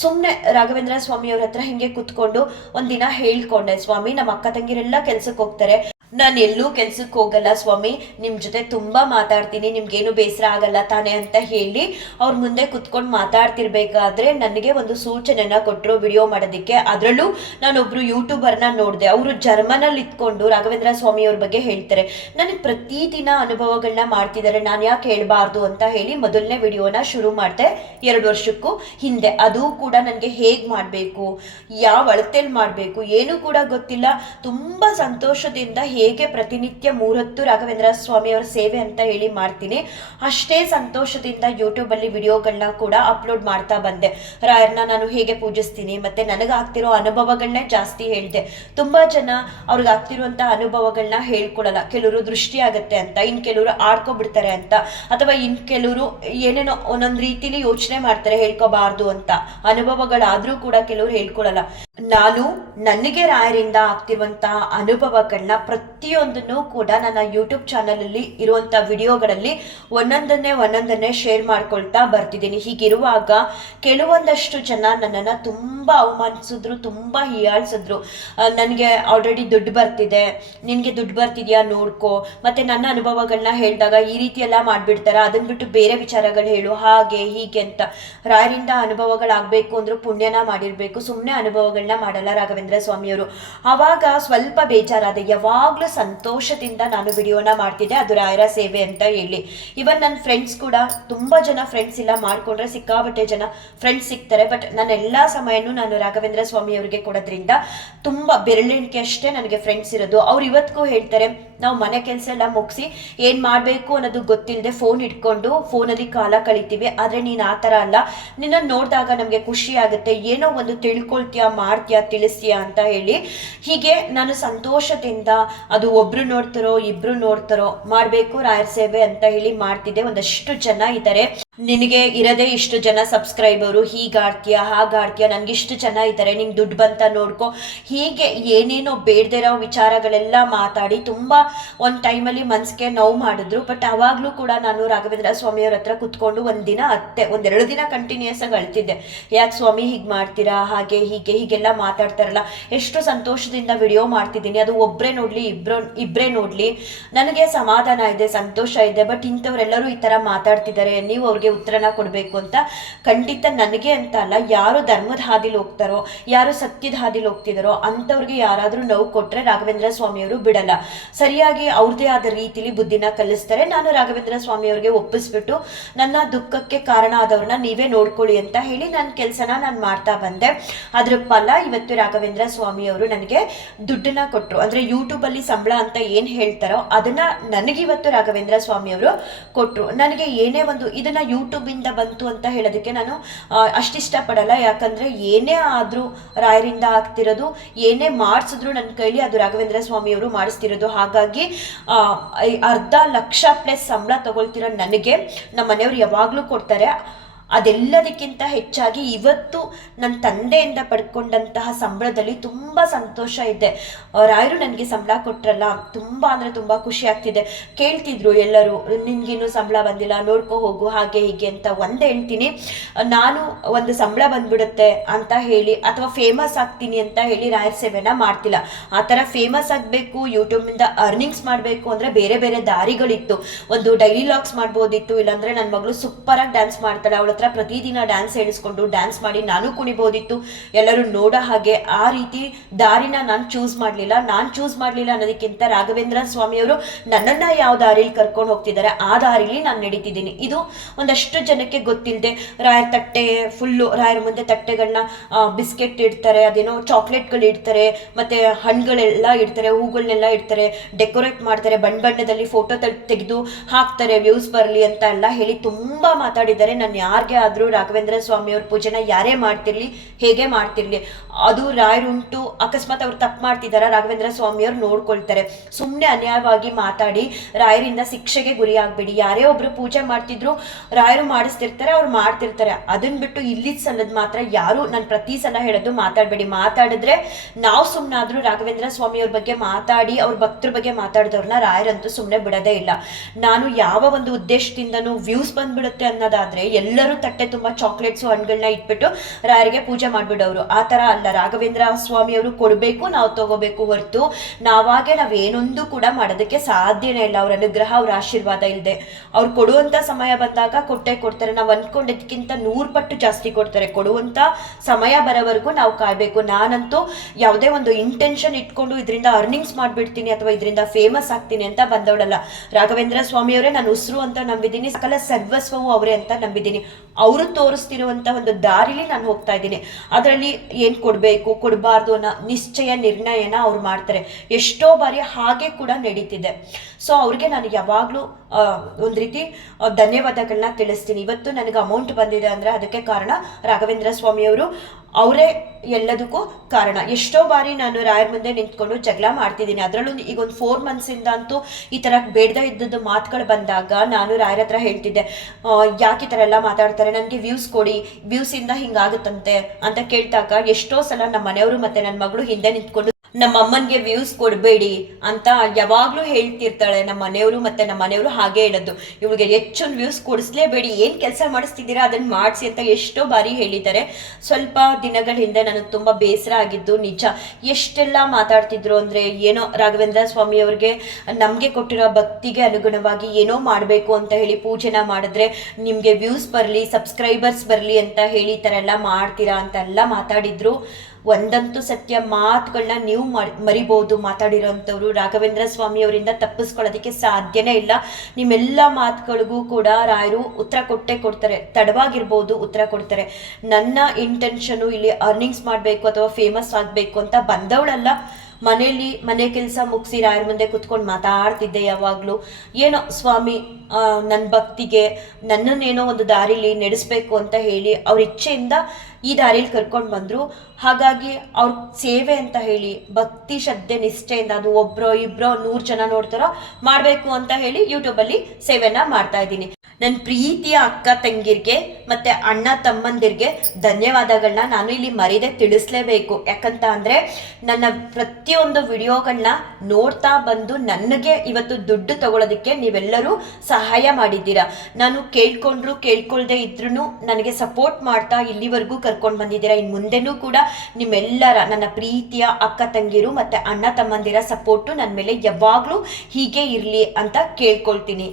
ಸುಮ್ಮನೆ ರಾಘವೇಂದ್ರ ಸ್ವಾಮಿಯವ್ರ ಹತ್ರ ಹಿಂಗೆ ಕುತ್ಕೊಂಡು ಒಂದಿನ ಹೇಳ್ಕೊಂಡೆ, ಸ್ವಾಮಿ ನಮ್ಮ ಅಕ್ಕ ತಂಗಿರೆಲ್ಲ ಕೆಲ್ಸಕ್ಕೆ ಹೋಗ್ತಾರೆ, ನಾನು ಎಲ್ಲೂ ಕೆಲ್ಸಕ್ಕೆ ಹೋಗಲ್ಲ ಸ್ವಾಮಿ, ನಿಮ್ಮ ಜೊತೆ ತುಂಬ ಮಾತಾಡ್ತೀನಿ, ನಿಮ್ಗೇನು ಬೇಸರ ಆಗಲ್ಲ ತಾನೇ ಅಂತ ಹೇಳಿ ಅವ್ರ ಮುಂದೆ ಕುತ್ಕೊಂಡು ಮಾತಾಡ್ತಿರ್ಬೇಕಾದ್ರೆ ನನಗೆ ಒಂದು ಸೂಚನೆನ ಕೊಟ್ಟರು ವಿಡಿಯೋ ಮಾಡೋದಕ್ಕೆ. ಅದರಲ್ಲೂ ನಾನೊಬ್ರು ಯೂಟ್ಯೂಬರ್ನ ನೋಡಿದೆ, ಅವರು ಜರ್ಮನಲ್ಲಿ ಇತ್ಕೊಂಡು ರಾಘವೇಂದ್ರ ಸ್ವಾಮಿಯವ್ರ ಬಗ್ಗೆ ಹೇಳ್ತಾರೆ. ನನಗೆ ಪ್ರತಿದಿನ ಅನುಭವಗಳನ್ನ ಮಾಡ್ತಿದ್ದಾರೆ, ನಾನು ಯಾಕೆ ಹೇಳ್ಬಾರ್ದು ಅಂತ ಹೇಳಿ ಮೊದಲನೇ ವಿಡಿಯೋನ ಶುರು ಮಾಡಿದೆ 2 ವರ್ಷಕ್ಕೂ ಹಿಂದೆ. ಅದು ಕೂಡ ನನಗೆ ಹೇಗೆ ಮಾಡಬೇಕು, ಯಾವ ಅಳತೆಯಲ್ಲಿ ಮಾಡಬೇಕು ಏನೂ ಕೂಡ ಗೊತ್ತಿಲ್ಲ. ತುಂಬ ಸಂತೋಷದಿಂದ ಹೇಗೆ ಪ್ರತಿನಿತ್ಯ 3 ಹೊತ್ತು ರಾಘವೇಂದ್ರ ಸ್ವಾಮಿಯವರ ಸೇವೆ ಅಂತ ಹೇಳಿ ಮಾಡ್ತೀನಿ, ಅಷ್ಟೇ ಸಂತೋಷದಿಂದ ಯೂಟ್ಯೂಬಲ್ಲಿ ವಿಡಿಯೋಗಳನ್ನ ಕೂಡ ಅಪ್ಲೋಡ್ ಮಾಡ್ತಾ ಬಂದೆ. ರಾಯರ್ನ ನಾನು ಹೇಗೆ ಪೂಜಿಸ್ತೀನಿ, ಮತ್ತು ನನಗಾಗ್ತಿರೋ ಅನುಭವಗಳನ್ನೇ ಜಾಸ್ತಿ ಹೇಳಿದೆ. ತುಂಬ ಜನ ಅವ್ರಿಗಾಗ್ತಿರುವಂಥ ಅನುಭವಗಳನ್ನ ಹೇಳ್ಕೊಡಲ್ಲ. ಕೆಲವರು ದೃಷ್ಟಿ ಆಗುತ್ತೆ ಅಂತ, ಇನ್ನು ಕೆಲವರು ಆಡ್ಕೊಬಿಡ್ತಾರೆ ಅಂತ, ಅಥವಾ ಇನ್ನು ಕೆಲವರು ಏನೇನೋ ಒಂದೊಂದು ರೀತಿಲಿ ಯೋಚನೆ ಮಾಡ್ತಾರೆ ಹೇಳ್ಕೋಬಾರ್ದು ಅಂತ. ಅನುಭವಗಳಾದರೂ ಕೂಡ ಕೆಲವರು ಹೇಳ್ಕೊಡಲ್ಲ. ನಾನು ನನಗೆ ರಾಯರಿಂದ ಆಗ್ತಿರುವಂತಹ ಅನುಭವಗಳನ್ನ ಪ್ರತಿಯೊಂದನ್ನು ಕೂಡ ನನ್ನ ಯೂಟ್ಯೂಬ್ ಚಾನಲಲ್ಲಿ ಇರುವಂಥ ವಿಡಿಯೋಗಳಲ್ಲಿ ಒಂದೊಂದನ್ನೇ ಶೇರ್ ಮಾಡ್ಕೊಳ್ತಾ ಬರ್ತಿದ್ದೀನಿ. ಹೀಗಿರುವಾಗ ಕೆಲವೊಂದಷ್ಟು ಜನ ನನ್ನನ್ನು ತುಂಬ ಅವಮಾನಿಸಿದ್ರು, ತುಂಬ ಹೀಯಾಳಿಸಿದ್ರು. ನನಗೆ ಆಲ್ರೆಡಿ ದುಡ್ಡು ಬರ್ತಿದೆ, ನಿನಗೆ ದುಡ್ಡು ಬರ್ತಿದೆಯಾ ನೋಡ್ಕೊ, ಮತ್ತು ನನ್ನ ಅನುಭವಗಳನ್ನ ಹೇಳಿದಾಗ ಈ ರೀತಿ ಎಲ್ಲ ಮಾಡಿಬಿಡ್ತಾರೆ, ಅದನ್ನು ಬಿಟ್ಟು ಬೇರೆ ವಿಚಾರಗಳು ಹೇಳು, ಹಾಗೆ ಹೀಗೆ ಅಂತ. ರಾಯರಿಂದ ಅನುಭವಗಳಾಗಬೇಕು ಅಂದರೂ ಪುಣ್ಯನ ಮಾಡಿರಬೇಕು, ಸುಮ್ಮನೆ ಅನುಭವಗಳನ್ನ ಮಾಡಲ್ಲ ರಾಘವೇಂದ್ರ ಸ್ವಾಮಿಯವರು. ಆವಾಗ ಸ್ವಲ್ಪ ಬೇಜಾರಾದೆ. ಯಾವಾಗಲೂ ಸಂತೋಷದಿಂದ ನಾನು ವಿಡಿಯೋನ ಮಾಡ್ತಿದ್ದೆ, ಅದು ರಾಯರ ಸೇವೆ ಅಂತ ಹೇಳಿ. ಇವನ್ ನನ್ನ ಫ್ರೆಂಡ್ಸ್ ಕೂಡ ತುಂಬ ಜನ ಫ್ರೆಂಡ್ಸ್ ಇಲ್ಲ, ಮಾಡ್ಕೊಂಡ್ರೆ ಸಿಕ್ಕಾಬಟ್ಟೆ ಜನ ಫ್ರೆಂಡ್ಸ್ ಸಿಗ್ತಾರೆ. ಬಟ್ ನಾನು ಎಲ್ಲ ಸಮಯನೂ ನಾನು ರಾಘವೇಂದ್ರ ಸ್ವಾಮಿಯವರಿಗೆ ಕೊಡೋದ್ರಿಂದ ತುಂಬ ಬೆರಳೆಣಿಕೆ ಅಷ್ಟೇ ನನಗೆ ಫ್ರೆಂಡ್ಸ್ ಇರೋದು. ಅವ್ರು ಇವತ್ತಿಗೂ ಹೇಳ್ತಾರೆ, ನಾವು ಮನೆ ಕೆಲಸ ಎಲ್ಲ ಮುಗಿಸಿ ಏನು ಮಾಡಬೇಕು ಅನ್ನೋದು ಗೊತ್ತಿಲ್ಲದೆ ಫೋನ್ ಇಟ್ಕೊಂಡು ಫೋನಲ್ಲಿ ಕಾಲ ಕಳಿತೀವಿ, ಆದರೆ ನೀನು ಆ ಥರ ಅಲ್ಲ, ನಿನ್ನನ್ನು ನೋಡಿದಾಗ ನಮಗೆ ಖುಷಿ ಆಗುತ್ತೆ, ಏನೋ ಒಂದು ತಿಳ್ಕೊಳ್ತೀಯಾ, ಮಾಡ್ತೀಯಾ, ತಿಳಿಸ್ತೀಯಾ ಅಂತ ಹೇಳಿ. ಹೀಗೆ ನಾನು ಸಂತೋಷದಿಂದ ಅದು ಒಬ್ರು ನೋಡ್ತಾರೋ ಇಬ್ರು ನೋಡ್ತಾರೋ ಮಾಡಬೇಕು ರಾಯರ ಸೇವೆ ಅಂತ ಹೇಳಿ ಮಾಡ್ತಿದ್ದೆ. ಒಂದಷ್ಟು ಜನ ಇದ್ದಾರೆ, ನಿನಗೆ ಇರದೇ ಇಷ್ಟು ಜನ ಸಬ್ಸ್ಕ್ರೈಬರು, ಹೀಗಾಡ್ತೀಯ ಹಾಗಾಡ್ತೀಯ, ನನಗಿಷ್ಟು ಜನ ಇದ್ದಾರೆ, ನಿಂಗೆ ದುಡ್ಡು ಬಂತ ನೋಡ್ಕೊ, ಹೀಗೆ ಏನೇನೋ ಬೇಡದಿರೋ ವಿಚಾರಗಳೆಲ್ಲ ಮಾತಾಡಿ ತುಂಬ ಒಂದು ಟೈಮಲ್ಲಿ ಮನಸ್ಸಿಗೆ ನೋವು ಮಾಡಿದ್ರು. ಬಟ್ ಆವಾಗಲೂ ಕೂಡ ನಾನು ರಾಘವೇಂದ್ರ ಸ್ವಾಮಿಯವ್ರ ಹತ್ರ ಕುತ್ಕೊಂಡು ಒಂದೆರಡು ದಿನ ಕಂಟಿನ್ಯೂಸ್ ಆಗಿ ಅಳ್ತಿದ್ದೆ. ಯಾಕೆ ಸ್ವಾಮಿ ಹೀಗೆ ಮಾಡ್ತೀರಾ, ಹಾಗೆ ಹೀಗೆ ಹೀಗೆಲ್ಲ ಮಾತಾಡ್ತಾರಲ್ಲ, ಎಷ್ಟು ಸಂತೋಷದಿಂದ ವಿಡಿಯೋ ಮಾಡ್ತಿದ್ದೀನಿ, ಅದು ಒಬ್ಬರೇ ನೋಡಲಿ ಇಬ್ಬರೇ ನೋಡಲಿ ನನಗೆ ಸಮಾಧಾನ ಇದೆ, ಸಂತೋಷ ಇದೆ. ಬಟ್ ಇಂಥವರೆಲ್ಲರೂ ಈ ಥರ ಮಾತಾಡ್ತಿದ್ದಾರೆ, ನೀವು ಅವ್ರಿಗೆ ಉತ್ತರನ ಕೊಡಬೇಕು ಅಂತ. ಖಂಡಿತ ನನಗೆ ಅಂತ ಅಲ್ಲ, ಯಾರು ಧರ್ಮದ ಹಾದಿಲಿ ಹೋಗ್ತಾರೋ, ಯಾರು ಸತ್ಯದ ಹಾದಿಲಿ ಹೋಗ್ತಿದಾರೋ ಅಂಥವ್ರಿಗೆ ಯಾರಾದರೂ ನೋವು ಕೊಟ್ಟರೆ ರಾಘವೇಂದ್ರ ಸ್ವಾಮಿಯವರು ಬಿಡಲ್ಲ. ಸರಿಯಾಗಿ ಅವ್ರದ್ದೇ ಆದ ರೀತಿಲಿ ಬುದ್ಧಿನ ಕಲಿಸ್ತಾರೆ. ನಾನು ರಾಘವೇಂದ್ರ ಸ್ವಾಮಿಯವ್ರಿಗೆ ಒಪ್ಪಿಸ್ಬಿಟ್ಟು ನನ್ನ ದುಃಖಕ್ಕೆ ಕಾರಣ ಆದವ್ರನ್ನ ನೀವೇ ನೋಡ್ಕೊಳ್ಳಿ ಅಂತ ಹೇಳಿ ನನ್ನ ಕೆಲಸನ ನಾನು ಮಾಡ್ತಾ ಬಂದೆ. ಅದ್ರ ಫಲ ಇವತ್ತು ರಾಘವೇಂದ್ರ ಸ್ವಾಮಿಯವರು ನನಗೆ ದುಡ್ಡನ್ನ ಕೊಟ್ಟರು. ಅಂದರೆ ಯೂಟ್ಯೂಬಲ್ಲಿ ಸಂಬಳ ಅಂತ ಏನು ಹೇಳ್ತಾರೋ ಅದನ್ನು ನನಗಿವತ್ತು ರಾಘವೇಂದ್ರ ಸ್ವಾಮಿಯವರು ಕೊಟ್ಟರು. ನನಗೆ ಏನೇ ಒಂದು ಇದನ್ನು ಯೂಟ್ಯೂಬಿಂದ ಬಂತು ಅಂತ ಹೇಳೋದಕ್ಕೆ ನಾನು ಅಷ್ಟಿಷ್ಟಪಡಲ್ಲ. ಯಾಕಂದರೆ ಏನೇ ಆದರೂ ರಾಯರಿಂದ ಆಗ್ತಿರೋದು, ಏನೇ ಮಾಡಿಸಿದ್ರು ನನ್ನ ಕೈಲಿ ಅದು ರಾಘವೇಂದ್ರ ಸ್ವಾಮಿಯವರು ಮಾಡಿಸ್ತಿರೋದು. ಹಾಗಾಗಿ 2,50,000+ ಸಂಬಳ ತಗೊಳ್ತಿರೋ ನನಗೆ ನಮ್ಮ ಮನೆಯವರು ಯಾವಾಗಲೂ ಕೊಡ್ತಾರೆ. ಅದೆಲ್ಲದಕ್ಕಿಂತ ಹೆಚ್ಚಾಗಿ ಇವತ್ತು ನನ್ನ ತಂದೆಯಿಂದ ಪಡ್ಕೊಂಡಂತಹ ಸಂಬಳದಲ್ಲಿ ತುಂಬ ಸಂತೋಷ ಇದೆ. ರಾಯರು ನನಗೆ ಸಂಬಳ ಕೊಟ್ಟರಲ್ಲ, ತುಂಬ ಅಂದರೆ ತುಂಬ ಖುಷಿ ಆಗ್ತಿದೆ. ಕೇಳ್ತಿದ್ರು ಎಲ್ಲರೂ, ನಿನ್ಗಿನ್ನೂ ಸಂಬಳ ಬಂದಿಲ್ಲ, ನೋಡ್ಕೊ ಹೋಗು, ಹಾಗೆ ಹೀಗೆ ಅಂತ. ಒಂದು ಹೇಳ್ತೀನಿ, ನಾನು ಒಂದು ಸಂಬಳ ಬಂದ್ಬಿಡುತ್ತೆ ಅಂತ ಹೇಳಿ ಅಥವಾ ಫೇಮಸ್ ಆಗ್ತೀನಿ ಅಂತ ಹೇಳಿ ರಾಯರ ಸೇವೆನ ಮಾಡ್ತಿಲ್ಲ. ಆ ಥರ ಫೇಮಸ್ ಆಗಬೇಕು, ಯೂಟ್ಯೂಬಿಂದ ಅರ್ನಿಂಗ್ಸ್ ಮಾಡಬೇಕು ಅಂದರೆ ಬೇರೆ ಬೇರೆ ದಾರಿಗಳಿತ್ತು. ಒಂದು ಡೈಲಿ ಲಾಗ್ಸ್ ಮಾಡ್ಬೋದಿತ್ತು, ಇಲ್ಲಾಂದರೆ ನನ್ನ ಮಗಳು ಸೂಪರಾಗಿ ಡ್ಯಾನ್ಸ್ ಮಾಡ್ತಾಳೆ, ಅವಳ ಪ್ರತಿದಿನ ಡ್ಯಾನ್ಸ್ ಹೇಳಿಸ್ಕೊಂಡು ಡ್ಯಾನ್ಸ್ ಮಾಡಿ ನಾನು ಕುಣಿಬೋದಿತ್ತು, ಎಲ್ಲರೂ ನೋಡೋ ಹಾಗೆ. ಆ ರೀತಿ ದಾರಿನ ನಾನು ಚೂಸ್ ಮಾಡಲಿಲ್ಲ ಅನ್ನೋದಕ್ಕಿಂತ ರಾಘವೇಂದ್ರ ಸ್ವಾಮಿಯವರು ನನ್ನನ್ನು ಯಾವ ದಾರಿಲಿ ಕರ್ಕೊಂಡು ಹೋಗ್ತಿದ್ದಾರೆ ಆ ದಾರಿಲಿ ನಾನು ನಡೀತಿದ್ದೀನಿ. ಇದು ಒಂದಷ್ಟು ಜನಕ್ಕೆ ಗೊತ್ತಿಲ್ಲದೆ ರಾಯರ ತಟ್ಟೆ ಫುಲ್ಲು, ರಾಯರ ಮುಂದೆ ತಟ್ಟೆಗಳನ್ನ ಬಿಸ್ಕೆಟ್ ಇಡ್ತಾರೆ, ಅದೇನೋ ಚಾಕ್ಲೇಟ್ಗಳು ಇಡ್ತಾರೆ, ಮತ್ತು ಹಣ್ಣುಗಳೆಲ್ಲ ಇಡ್ತಾರೆ, ಹೂಗಳನ್ನೆಲ್ಲ ಇಡ್ತಾರೆ, ಡೆಕೋರೇಟ್ ಮಾಡ್ತಾರೆ, ಬಣ್ಣದಲ್ಲಿ ಫೋಟೋ ತೆಗೆದು ಹಾಕ್ತಾರೆ ವ್ಯೂಸ್ ಬರಲಿ ಅಂತ ಎಲ್ಲ ಹೇಳಿ ತುಂಬ ಮಾತಾಡಿದ್ದಾರೆ. ನಾನು ಯಾರಿಗೆ ಯಾರಿಗೆ ಆದ್ರೂ ರಾಘವೇಂದ್ರ ಸ್ವಾಮಿಯವ್ರ ಪೂಜೆನ ಯಾರೇ ಮಾಡ್ತಿರ್ಲಿ, ಹೇಗೆ ಮಾಡ್ತಿರ್ಲಿ, ಅದು ರಾಯರುಂಟು. ಅಕಸ್ಮಾತ್ ಅವ್ರು ತಪ್ಪು ಮಾಡ್ತಿದಾರ, ರಾಘವೇಂದ್ರ ಸ್ವಾಮಿಯವ್ರು ನೋಡ್ಕೊಳ್ತಾರೆ. ಸುಮ್ಮನೆ ಅನ್ಯಾಯವಾಗಿ ಮಾತಾಡಿ ರಾಯರಿಂದ ಶಿಕ್ಷೆಗೆ ಗುರಿ ಆಗ್ಬೇಡಿ. ಯಾರೇ ಒಬ್ರು ಪೂಜೆ ಮಾಡ್ತಿದ್ರು, ರಾಯರು ಮಾಡಿಸ್ತಿರ್ತಾರೆ, ಅವ್ರು ಮಾಡ್ತಿರ್ತಾರೆ. ಅದನ್ನ ಬಿಟ್ಟು ಇಲ್ಲಿ ಸಲದ್ ಮಾತ್ರ ಯಾರು, ನಾನು ಪ್ರತಿ ಸಲ ಹೇಳೋದು, ಮಾತಾಡಬೇಡಿ. ಮಾತಾಡಿದ್ರೆ ನಾವು ಸುಮ್ಮನಾದ್ರೂ ರಾಘವೇಂದ್ರ ಸ್ವಾಮಿಯವ್ರ ಬಗ್ಗೆ ಮಾತಾಡಿ ಅವ್ರ ಭಕ್ತರ ಬಗ್ಗೆ ಮಾತಾಡಿದವ್ರನ್ನ ರಾಯರಂತೂ ಸುಮ್ಮನೆ ಬಿಡೋದೇ ಇಲ್ಲ. ನಾನು ಯಾವ ಒಂದು ಉದ್ದೇಶದಿಂದನೂ ವ್ಯೂಸ್ ಬಂದ್ಬಿಡುತ್ತೆ ಅನ್ನೋದಾದ್ರೆ ಎಲ್ಲರೂ ತಟ್ಟೆ ತುಂಬಾ ಚಾಕ್ಲೇಟ್ಸು ಹಣ್ಣುಗಳನ್ನ ಇಟ್ಬಿಟ್ಟು ರಾಯರಿಗೆ ಪೂಜೆ ಮಾಡ್ಬಿಡೋರು. ಆ ತರ ಅಲ್ಲ, ರಾಘವೇಂದ್ರ ಸ್ವಾಮಿಯವರು ಕೊಡಬೇಕು, ನಾವು ತಗೋಬೇಕು ಹೊರತು ನಾವೇನೊಂದು ಕೂಡ ಮಾಡೋದಕ್ಕೆ ಸಾಧ್ಯನೇ ಇಲ್ಲ. ಅವ್ರ ಅನುಗ್ರಹ, ಅವ್ರ ಆಶೀರ್ವಾದ ಇಲ್ಲದೆ. ಅವ್ರು ಕೊಡುವಂತ ಸಮಯ ಬಂದಾಗ ಕೊಟ್ಟೆ ಕೊಡ್ತಾರೆ. ನಾವು ಅನ್ಕೊಂಡಿದ್ದಕ್ಕಿಂತ 100 ಪಟ್ಟು ಜಾಸ್ತಿ ಕೊಡ್ತಾರೆ. ಕೊಡುವಂತ ಸಮಯ ಬರೋವರೆಗೂ ನಾವು ಕಾಯ್ಬೇಕು. ನಾನಂತೂ ಯಾವುದೇ ಒಂದು ಇಂಟೆನ್ಷನ್ ಇಟ್ಕೊಂಡು ಇದರಿಂದ ಅರ್ನಿಂಗ್ಸ್ ಮಾಡ್ಬಿಡ್ತೀನಿ ಅಥವಾ ಇದರಿಂದ ಫೇಮಸ್ ಆಗ್ತೀನಿ ಅಂತ ಬಂದವಳಲ್ಲ. ರಾಘವೇಂದ್ರ ಸ್ವಾಮಿಯವರೇ ನಾನು ಉಸಿರು ಅಂತ ನಂಬಿದ್ದೀನಿ, ಸಕಲ ಸರ್ವಸ್ವವು ಅವರೇ ಅಂತ ನಂಬಿದ್ದೀನಿ. ಅವರು ತೋರಿಸ್ತಿರುವಂತ ಒಂದು ದಾರಿಲಿ ನಾನು ಹೋಗ್ತಾ ಇದ್ದೀನಿ. ಅದರಲ್ಲಿ ಏನ್ ಕೊಡ್ಬೇಕು ಕೊಡಬಾರ್ದು ಅನ್ನೋ ನಿಶ್ಚಯ ನಿರ್ಣಯನ ಅವ್ರು ಮಾಡ್ತಾರೆ. ಎಷ್ಟೋ ಬಾರಿ ಹಾಗೆ ಕೂಡ ನಡೀತಿದೆ. ಸೊ ಅವ್ರಿಗೆ ನಾನು ಯಾವಾಗ್ಲೂ ಒಂದ್ ರೀತಿ ಧನ್ಯವಾದಗಳನ್ನ ತಿಳಿಸ್ತೀನಿ. ಇವತ್ತು ನನಗೆ ಅಮೌಂಟ್ ಬಂದಿದೆ ಅಂದ್ರೆ ಅದಕ್ಕೆ ಕಾರಣ ರಾಘವೇಂದ್ರ ಸ್ವಾಮಿಯವರು, ಅವರೇ ಎಲ್ಲದಕ್ಕೂ ಕಾರಣ. ಎಷ್ಟೋ ಬಾರಿ ನಾನು ರಾಯರ ಮುಂದೆ ನಿಂತ್ಕೊಂಡು ಜಗಳ ಮಾಡ್ತಿದ್ದೀನಿ. ಅದರಲ್ಲೂ ಈಗ ಒಂದು 4 months ಇಂದ ಅಂತೂ ಈ ತರ ಬೇಡದ ಇದ್ದದ್ದು ಮಾತುಗಳು ಬಂದಾಗ ನಾನು ರಾಯರ ಹತ್ರ ಹೇಳ್ತಿದ್ದೆ, ಯಾಕೆ ಈ ತರ ಎಲ್ಲ ಮಾತಾಡ್ತಾರೆ, ನನಗೆ ವ್ಯೂಸ್ ಕೊಡಿ, ವ್ಯೂಸ್ ಇಂದ ಹಿಂಗಾಗುತ್ತಂತೆ ಅಂತ ಕೇಳ್ದಾಗ ಎಷ್ಟೋ ಸಲ ನಮ್ಮ ಮನೆಯವರು ಮತ್ತೆ ನನ್ನ ಮಗಳು ಹಿಂದೆ ನಿಂತ್ಕೊಂಡು ನಮ್ಮ ಅಮ್ಮನ್ಗೆ ವ್ಯೂಸ್ ಕೊಡಬೇಡಿ ಅಂತ ಯಾವಾಗ್ಲೂ ಹೇಳ್ತಿರ್ತಾಳೆ. ನಮ್ಮ ಮನೆಯವರು ಮತ್ತೆ ನಮ್ಮ ಮನೆಯವರು ಹಾಗೆ ಹೇಳೋದು, ಇವಳಿಗೆ ಹೆಚ್ಚೊಂದು ವ್ಯೂಸ್ ಕೊಡಿಸ್ಲೇಬೇಡಿ, ಏನ್ ಕೆಲಸ ಮಾಡಿಸ್ತಿದ್ದೀರಾ ಅದನ್ನ ಮಾಡಿಸಿ ಅಂತ ಎಷ್ಟೋ ಬಾರಿ ಹೇಳಿದ್ದಾರೆ. ಸ್ವಲ್ಪ ದಿನಗಳ ಹಿಂದೆ ನನಗೆ ತುಂಬಾ ಬೇಸರ ಆಗಿದ್ದು ನಿಜ. ಎಷ್ಟೆಲ್ಲ ಮಾತಾಡ್ತಿದ್ರು ಅಂದ್ರೆ, ಏನೋ ರಾಘವೇಂದ್ರ ಸ್ವಾಮಿ ಅವ್ರಿಗೆ ನಮ್ಗೆ ಕೊಟ್ಟಿರೋ ಭಕ್ತಿಗೆ ಅನುಗುಣವಾಗಿ ಏನೋ ಮಾಡಬೇಕು ಅಂತ ಹೇಳಿ ಪೂಜೆನ ಮಾಡಿದ್ರೆ ನಿಮ್ಗೆ ವ್ಯೂಸ್ ಬರಲಿ, ಸಬ್ಸ್ಕ್ರೈಬರ್ಸ್ ಬರಲಿ ಅಂತ ಹೇಳಿ ಈ ಥರ ಎಲ್ಲ ಮಾಡ್ತೀರಾ ಅಂತೆಲ್ಲ ಮಾತಾಡಿದ್ರು. ಒಂದಂತೂ ಸತ್ಯ, ಮಾತುಗಳನ್ನ ನೀವು ಮರಿಬಹುದು. ಮಾತಾಡಿರೋಂಥವ್ರು ರಾಘವೇಂದ್ರ ಸ್ವಾಮಿ ಅವರಿಂದ ತಪ್ಪಿಸ್ಕೊಳ್ಳೋದಕ್ಕೆ ಸಾಧ್ಯನೇ ಇಲ್ಲ. ನಿಮ್ಮೆಲ್ಲ ಮಾತುಗಳಿಗೂ ಕೂಡ ರಾಯರು ಉತ್ತರ ಕೊಟ್ಟೇ ಕೊಡ್ತಾರೆ. ತಡವಾಗಿರ್ಬೋದು, ಉತ್ತರ ಕೊಡ್ತಾರೆ. ನನ್ನ ಇಂಟೆನ್ಷನು ಇಲ್ಲಿ ಅರ್ನಿಂಗ್ಸ್ ಮಾಡಬೇಕು ಅಥವಾ ಫೇಮಸ್ ಆಗಬೇಕು ಅಂತ ಬಂದವಳಲ್ಲ. ಮನೆಯಲ್ಲಿ ಮನೆ ಕೆಲಸ ಮುಗಿಸಿ ರಾಯರ ಮುಂದೆ ಕುತ್ಕೊಂಡು ಮಾತಾಡ್ತಿದ್ದೆ ಯಾವಾಗಲೂ. ಏನೋ ಸ್ವಾಮಿ ನನ್ನ ಭಕ್ತಿಗೆ ನನ್ನನ್ನೇನೋ ಒಂದು ದಾರಿಲಿ ನಡೆಸಬೇಕು ಅಂತ ಹೇಳಿ ಅವ್ರ ಇಚ್ಛೆಯಿಂದ ಈ ದಾರಿಲಿ ಕರ್ಕೊಂಡು ಬಂದರು. ಹಾಗಾಗಿ ಅವ್ರ ಸೇವೆ ಅಂತ ಹೇಳಿ ಭಕ್ತಿ ಶ್ರದ್ಧೆ ನಿಷ್ಠೆಯಿಂದ, ಅದು ಒಬ್ಬರೋ ಇಬ್ಬರೋ 100 ಜನ ನೋಡ್ತಾರೋ ಮಾಡಬೇಕು ಅಂತ ಹೇಳಿ ಯೂಟ್ಯೂಬಲ್ಲಿ ಸೇವೆನ ಮಾಡ್ತಾ ಇದ್ದೀನಿ. ನನ್ನ ಪ್ರೀತಿಯ ಅಕ್ಕ ತಂಗಿರ್ಗೆ ಮತ್ತೆ ಅಣ್ಣ ತಮ್ಮಂದಿರ್ಗೆ ಧನ್ಯವಾದಗಳನ್ನ ನಾನು ಇಲ್ಲಿ ಮರೀದೆ ತಿಳಿಸ್ಲೇಬೇಕು. ಯಾಕಂತ ಅಂದರೆ ನನ್ನ ಪ್ರತಿಯೊಂದು ವಿಡಿಯೋಗಳನ್ನ ನೋಡ್ತಾ ಬಂದು ನನಗೆ ಇವತ್ತು ದುಡ್ಡು ತಗೊಳ್ಳೋದಕ್ಕೆ ನೀವೆಲ್ಲರೂ ಸಹಾಯ ಮಾಡಿದ್ದೀರಾ. ನಾನು ಕೇಳ್ಕೊಂಡ್ರು ಕೇಳ್ಕೊಳ್ದೆ ಇದ್ರೂ ನನಗೆ ಸಪೋರ್ಟ್ ಮಾಡ್ತಾ ಇಲ್ಲಿವರೆಗೂ ಕರ್ಕೊಂಡು ಬಂದಿದ್ದೀರಾ. ಇನ್ನು ಮುಂದೆನೂ ಕೂಡ ನಿಮ್ಮೆಲ್ಲರ, ನನ್ನ ಪ್ರೀತಿಯ ಅಕ್ಕ ತಂಗಿರು ಮತ್ತೆ ಅಣ್ಣ ತಮ್ಮಂದಿರ ಸಪೋರ್ಟು ನನ್ನ ಮೇಲೆ ಯಾವಾಗಲೂ ಹೀಗೆ ಇರಲಿ ಅಂತ ಕೇಳ್ಕೊಳ್ತೀನಿ.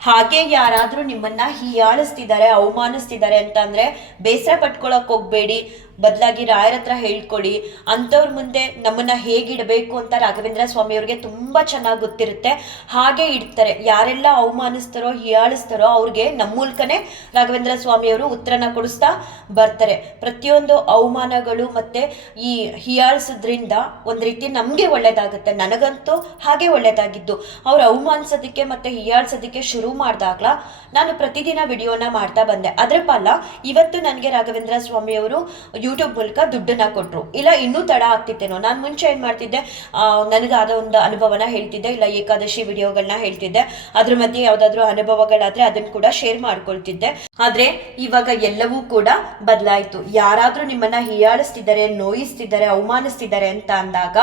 ಹಾಗೆ ಯಾರಾದರೂ ನಿಮ್ಮನ್ನ ಹೀಯಾಳಿಸ್ತಿದ್ದಾರೆ, ಅವಮಾನಿಸ್ತಿದ್ದಾರೆ ಅಂತ ಅಂದ್ರೆ ಬೇಸರ ಪಟ್ಕೊಳಕ್ ಹೋಗ್ಬೇಡಿ. ಬದಲಾಗಿ ರಾಯರ ಹತ್ರ ಹೇಳ್ಕೊಳ್ಳಿ. ಅಂಥವ್ರ ಮುಂದೆ ನಮ್ಮನ್ನ ಹೇಗಿಡಬೇಕು ಅಂತ ರಾಘವೇಂದ್ರ ಸ್ವಾಮಿಯವ್ರಿಗೆ ತುಂಬಾ ಚೆನ್ನಾಗಿ ಗೊತ್ತಿರುತ್ತೆ. ಹಾಗೆ ಇಡ್ತಾರೆ. ಯಾರೆಲ್ಲ ಅವಮಾನಿಸ್ತಾರೋ ಹೀಯಾಳಿಸ್ತಾರೋ ಅವ್ರಿಗೆ ನಮ್ಮ ಮೂಲಕನೇ ರಾಘವೇಂದ್ರ ಸ್ವಾಮಿಯವರು ಉತ್ತರನ ಕೊಡಿಸ್ತಾ ಬರ್ತಾರೆ. ಪ್ರತಿಯೊಂದು ಅವಮಾನಗಳು ಮತ್ತೆ ಈ ಹೀಯಾಳಿಸೋದ್ರಿಂದ ಒಂದ್ ರೀತಿ ನಮ್ಗೆ ಒಳ್ಳೇದಾಗುತ್ತೆ. ನನಗಂತೂ ಹಾಗೆ ಒಳ್ಳೇದಾಗಿದ್ದು. ಅವ್ರು ಅವಮಾನಿಸೋದಕ್ಕೆ ಮತ್ತೆ ಹೀಯಾಳಿಸೋದಕ್ಕೆ ಶುರು ಮಾಡಿದಾಗ್ಲ ನಾನು ಪ್ರತಿದಿನ ವಿಡಿಯೋನ ಮಾಡ್ತಾ ಬಂದೆ. ಅದ್ರ ಫಲ ಇವತ್ತು ನನಗೆ ರಾಘವೇಂದ್ರ ಸ್ವಾಮಿಯವರು ಯೂಟ್ಯೂಬ್ ಮೂಲಕ ದುಡ್ಡನ್ನ ಕೊಟ್ರು. ಇಲ್ಲ ಇನ್ನೂ ತಡ ಆಗ್ತಿತ್ತೇನೋ. ನಾನು ಮುಂಚೆ ಏನ್ ಮಾಡ್ತಿದ್ದೆ, ನನಗಾದ ಒಂದು ಅನುಭವನ ಹೇಳ್ತಿದ್ದೆ, ಇಲ್ಲ ಏಕಾದಶಿ ವಿಡಿಯೋಗಳನ್ನ ಹೇಳ್ತಿದ್ದೆ. ಅದ್ರ ಮಧ್ಯೆ ಯಾವ್ದಾದ್ರು ಅನುಭವಗಳಾದ್ರೆ ಅದನ್ನ ಕೂಡ ಶೇರ್ ಮಾಡ್ಕೊಳ್ತಿದ್ದೆ. ಆದ್ರೆ ಇವಾಗ ಎಲ್ಲವೂ ಕೂಡ ಬದಲಾಯಿತು. ಯಾರಾದ್ರೂ ನಿಮ್ಮನ್ನ ಹೀಯಾಳಿಸ್ತಿದ್ದಾರೆ, ನೋಯಿಸ್ತಿದ್ದಾರೆ, ಅವಮಾನಿಸ್ತಿದ್ದಾರೆ ಅಂತ ಅಂದಾಗ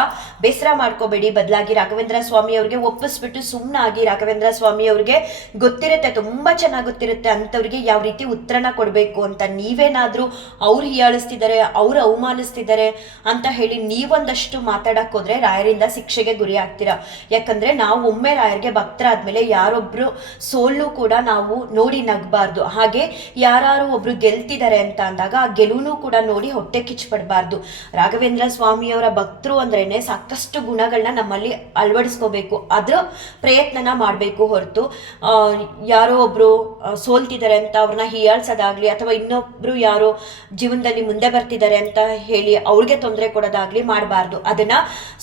ಬೇಸರ ಮಾಡ್ಕೋಬೇಡಿ. ಬದಲಾಗಿ ರಾಘವೇಂದ್ರ ಸ್ವಾಮಿ ಅವ್ರಿಗೆ ಒಪ್ಪಿಸ್ಬಿಟ್ಟು ಸುಮ್ಮನಾಗಿ, ರಾಘವೇಂದ್ರ ಸ್ವಾಮಿ ಅವ್ರಿಗೆ ಗೊತ್ತಿರುತ್ತೆ, ತುಂಬಾ ಚೆನ್ನಾಗಿ ಗೊತ್ತಿರುತ್ತೆ ಅಂಥವ್ರಿಗೆ ಯಾವ ರೀತಿ ಉತ್ತರನ ಕೊಡ್ಬೇಕು ಅಂತ. ನೀವೇನಾದ್ರೂ ಅವ್ರು ಹೀಯಾಳಿಸ್ತಿದ್ದಾರೆ, ಅವ್ರು ಅವಮಾನಿಸ್ತಿದ್ದಾರೆ ಅಂತ ಹೇಳಿ ನೀವೊಂದಷ್ಟು ಮಾತಾಡಕ್ ಹೋದ್ರೆ ರಾಯರಿಂದ ಶಿಕ್ಷೆಗೆ ಗುರಿ ಆಗ್ತೀರಾ. ಯಾಕಂದ್ರೆ ನಾವು ಒಮ್ಮೆ ರಾಯರಿಗೆ ಭಕ್ತರಾದ್ಮೇಲೆ ಯಾರೊಬ್ರು ಸೋಲು ಕೂಡ ನಾವು ನೋಡಿ ನಗಬಾರ್ದು. ಹಾಗೆ ಯಾರು ಒಬ್ರು ಗೆಲ್ತಿದ್ದಾರೆ ಅಂತ ಅಂದಾಗ ಆ ಗೆಲುವು ಕೂಡ ನೋಡಿ ಹೊಟ್ಟೆ ಕಿಚ್ಚಪಡಬಾರ್ದು. ರಾಘವೇಂದ್ರ ಸ್ವಾಮಿಯವರ ಭಕ್ತರು ಅಂದ್ರೇನೆ ಸಾಕಷ್ಟು ಗುಣಗಳನ್ನ ನಮ್ಮಲ್ಲಿ ಅಳವಡಿಸ್ಕೋಬೇಕು, ಅದ್ರ ಪ್ರಯತ್ನನ ಮಾಡಬೇಕು ಹೊರತು ಯಾರೋ ಒಬ್ರು ಸೋಲ್ತಿದ್ದಾರೆ ಅಂತ ಅವ್ರನ್ನ ಹೀಯಾಳ್ಸೋದಾಗ್ಲಿ ಅಥವಾ ಇನ್ನೊಬ್ರು ಯಾರೋ ಜೀವನದಲ್ಲಿ ಮುಂದೆ ಬರ್ತಿದ್ದಾರೆ ಅಂತ ಹೇಳಿ ಅವ್ರಿಗೆ ತೊಂದರೆ ಕೊಡೋದಾಗ್ಲಿ ಮಾಡಬಾರ್ದು. ಅದನ್ನ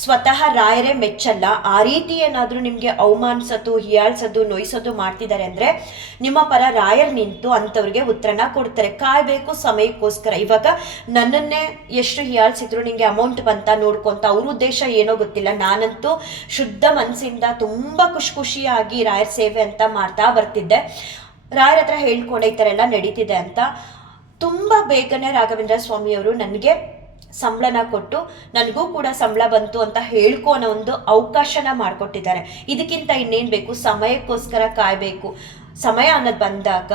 ಸ್ವತಃ ರಾಯರೇ ಮೆಚ್ಚಲ್ಲ. ಆ ರೀತಿ ಏನಾದ್ರೂ ನಿಮ್ಗೆ ಅವಮಾನಿಸೋದು, ಹೀಯಾಳ್ಸೋದು, ನೋಯಿಸೋದು ಮಾಡ್ತಿದ್ದಾರೆ ಅಂದ್ರೆ ನಿಮ್ಮ ಪರ ರಾಯರ್ ನಿಂತು ಅಂತವ್ರಿಗೆ ಉತ್ತರನ ಕೊಡ್ತಾರೆ. ಕಾಯ್ಬೇಕು ಸಮಯಕ್ಕೋಸ್ಕರ. ಇವಾಗ ನನ್ನನ್ನೇ ಎಷ್ಟು ಹೀಯಾಳ್ಸಿದ್ರು ನಿಂಗೆ ಅಮೌಂಟ್ ಬಂತ ನೋಡ್ಕೊಂತ, ಅವ್ರ ಉದ್ದೇಶ ಏನೋ ಗೊತ್ತಿಲ್ಲ. ನಾನಂತೂ ಶುದ್ಧ ಮನಸ್ಸಿಂದ ತುಂಬಾ ಖುಷಿಯಾಗಿ ರಾಯರ್ ಸೇವೆ ಅಂತ ಮಾಡ್ತಾ ಬರ್ತಿದ್ದೆ. ರಾಯರ ಹತ್ರ ಹೇಳ್ಕೊಂಡೆ ಈ ಥರ ಎಲ್ಲ ನಡೀತಿದೆ ಅಂತ. ತುಂಬಾ ಬೇಗನೆ ರಾಘವೇಂದ್ರ ಸ್ವಾಮಿಯವರು ನನಗೆ ಸಂಬಳನ ಕೊಟ್ಟು ನನಗೂ ಕೂಡ ಸಂಬಳ ಬಂತು ಅಂತ ಹೇಳ್ಕೊ ಅನ್ನೋ ಒಂದು ಅವಕಾಶನ ಮಾಡಿಕೊಟ್ಟಿದ್ದಾರೆ. ಇದಕ್ಕಿಂತ ಇನ್ನೇನು ಬೇಕು? ಸಮಯಕ್ಕೋಸ್ಕರ ಕಾಯಬೇಕು. ಸಮಯ ಅನ್ನೋದು ಬಂದಾಗ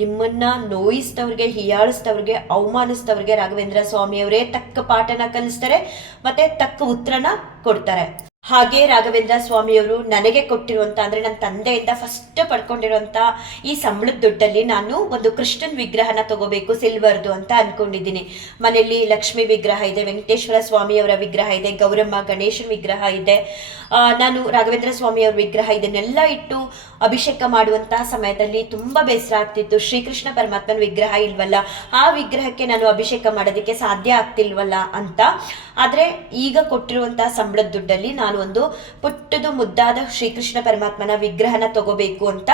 ನಿಮ್ಮನ್ನ ನೋಯಿಸಿದವ್ರಿಗೆ, ಹೀಯಾಳಿಸಿದವ್ರಿಗೆ, ಅವಮಾನಿಸಿದವ್ರಿಗೆ ರಾಘವೇಂದ್ರ ಸ್ವಾಮಿಯವರೇ ತಕ್ಕ ಪಾಠನ ಕಲಿಸ್ತಾರೆ ಮತ್ತೆ ತಕ್ಕ ಉತ್ತರನ ಕೊಡ್ತಾರೆ. ಹಾಗೆ ರಾಘವೇಂದ್ರ ಸ್ವಾಮಿಯವರು ನನಗೆ ಕೊಟ್ಟಿರುವಂತ, ಅಂದ್ರೆ ನನ್ನ ತಂದೆಯಿಂದ ಫಸ್ಟ್ ಪಡ್ಕೊಂಡಿರುವಂತ ಈ ಸಂಬಳದ ದುಡ್ಡಲ್ಲಿ ನಾನು ಒಂದು ಕೃಷ್ಣನ್ ವಿಗ್ರಹನ ತಗೋಬೇಕು, ಸಿಲ್ವರ್ದು ಅಂತ ಅನ್ಕೊಂಡಿದ್ದೀನಿ. ಮನೆಯಲ್ಲಿ ಲಕ್ಷ್ಮಿ ವಿಗ್ರಹ ಇದೆ, ವೆಂಕಟೇಶ್ವರ ಸ್ವಾಮಿಯವರ ವಿಗ್ರಹ ಇದೆ, ಗೌರಮ್ಮ ಗಣೇಶನ್ ವಿಗ್ರಹ ಇದೆ. ನಾನು ರಾಘವೇಂದ್ರ ಸ್ವಾಮಿಯವ್ರ ವಿಗ್ರಹ ಇದನ್ನೆಲ್ಲ ಇಟ್ಟು ಅಭಿಷೇಕ ಮಾಡುವಂತಹ ಸಮಯದಲ್ಲಿ ತುಂಬಾ ಬೇಸರ ಆಗ್ತಿತ್ತು. ಶ್ರೀಕೃಷ್ಣ ಪರಮಾತ್ಮನ ವಿಗ್ರಹ ಇಲ್ವಲ್ಲ, ಆ ವಿಗ್ರಹಕ್ಕೆ ನಾನು ಅಭಿಷೇಕ ಮಾಡೋದಕ್ಕೆ ಸಾಧ್ಯ ಆಗ್ತಿಲ್ವಲ್ಲ ಅಂತ. ಆದ್ರೆ ಈಗ ಕೊಟ್ಟಿರುವಂತಹ ಸಂಬಳದ ದುಡ್ಡಲ್ಲಿ ನಾನು ಒಂದು ಪುಟ್ಟದು ಮುದ್ದಾದ ಶ್ರೀಕೃಷ್ಣ ಪರಮಾತ್ಮನ ವಿಗ್ರಹನ ತಗೋಬೇಕು ಅಂತ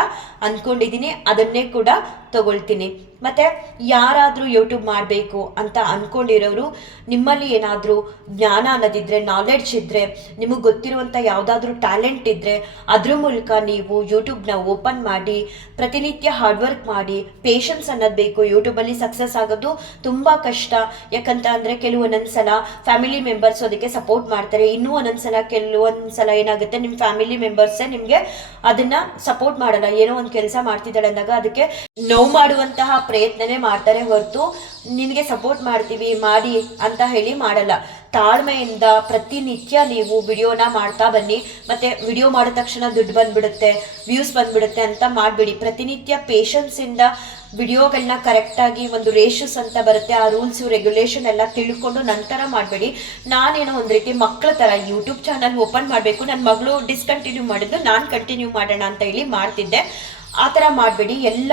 ಅನ್ಕೊಂಡಿದ್ದೀನಿ. ಅದನ್ನೇ ಕೂಡ ತಗೊಳ್ತೀನಿ. ಮತ್ತೆ ಯಾರಾದ್ರೂ ಯೂಟ್ಯೂಬ್ ಮಾಡಬೇಕು ಅಂತ ಅನ್ಕೊಂಡಿರೋರು, ನಿಮ್ಮಲ್ಲಿ ಏನಾದ್ರೂ ಜ್ಞಾನ ಅನ್ನೋದಿದ್ರೆ, ನಾಲೆಡ್ಜ್ ಇದ್ರೆ, ನಿಮಗೆ ಗೊತ್ತಿರುವಂತ ಯಾವ್ದಾದ್ರು ಟ್ಯಾಲೆಂಟ್ ಇದ್ರೆ ಅದ್ರ ಮೂಲಕ ನೀವು ಯೂಟ್ಯೂಬ್ನ ಓಪನ್ ಮಾಡಿ ಪ್ರತಿನಿತ್ಯ ಹಾರ್ಡ್ ವರ್ಕ್ ಮಾಡಿ. ಪೇಷನ್ಸ್ ಅನ್ನೋದು ಬೇಕು. ಯೂಟ್ಯೂಬಲ್ಲಿ ಸಕ್ಸಸ್ ಆಗೋದು ತುಂಬಾ ಕಷ್ಟ. ಯಾಕಂತ ಅಂದ್ರೆ ಕೆಲವೊಂದೊಂದ್ಸಲ ಫ್ಯಾಮಿಲಿ ಮೆಂಬರ್ಸ್ ಅದಕ್ಕೆ ಸಪೋರ್ಟ್ ಮಾಡ್ತಾರೆ, ಇನ್ನೂ ಒಂದೊಂದ್ಸಲ ಕೆಲವೊಂದ್ಸಲ ಏನಾಗುತ್ತೆ ನಿಮ್ಮ ಫ್ಯಾಮಿಲಿ ಮೆಂಬರ್ಸೇ ನಿಮ್ಗೆ ಅದನ್ನ ಸಪೋರ್ಟ್ ಮಾಡಲ್ಲ. ಏನೋ ಒಂದು ಕೆಲಸ ಮಾಡ್ತಿದ್ದಾಳೆ ಅಂದಾಗ ಅದಕ್ಕೆ ನೋವು ಮಾಡುವಂತಹ ಪ್ರಯತ್ನನೇ ಮಾಡ್ತಾರೆ ಹೊರತು ನಿನಗೆ ಸಪೋರ್ಟ್ ಮಾಡ್ತೀವಿ ಮಾಡಿ ಅಂತ ಹೇಳಿ ಮಾಡಲ್ಲ. ತಾಳ್ಮೆಯಿಂದ ಪ್ರತಿನಿತ್ಯ ನೀವು ವಿಡಿಯೋನ ಮಾಡ್ತಾ ಬನ್ನಿ. ಮತ್ತೆ ವಿಡಿಯೋ ಮಾಡಿದ ತಕ್ಷಣ ದುಡ್ಡು ಬಂದ್ಬಿಡುತ್ತೆ, ವ್ಯೂಸ್ ಬಂದ್ಬಿಡುತ್ತೆ ಅಂತ ಮಾಡಬೇಡಿ. ಪ್ರತಿನಿತ್ಯ ಪೇಷನ್ಸ್ ಇಂದ ವಿಡಿಯೋಗಳನ್ನ ಕರೆಕ್ಟಾಗಿ ಒಂದು ರೇಷಸ್ ಅಂತ ಬರುತ್ತೆ, ಆ ರೂಲ್ಸ್ ರೆಗ್ಯುಲೇಷನ್ ಎಲ್ಲ ತಿಳ್ಕೊಂಡು ನಂತರ ಮಾಡಬೇಡಿ. ನಾನೇನೋ ಒಂದು ರೀತಿ ಮಕ್ಕಳ ಥರ ಯೂಟ್ಯೂಬ್ ಚಾನಲ್ ಓಪನ್ ಮಾಡಬೇಕು, ನನ್ನ ಮಗಳು ಡಿಸ್ಕಂಟಿನ್ಯೂ ಮಾಡಿದ್ದು ನಾನು ಕಂಟಿನ್ಯೂ ಮಾಡೋಣ ಅಂತ ಹೇಳಿ ಮಾಡ್ತಿದ್ದೆ. ಆ ಥರ ಮಾಡಬೇಡಿ. ಎಲ್ಲ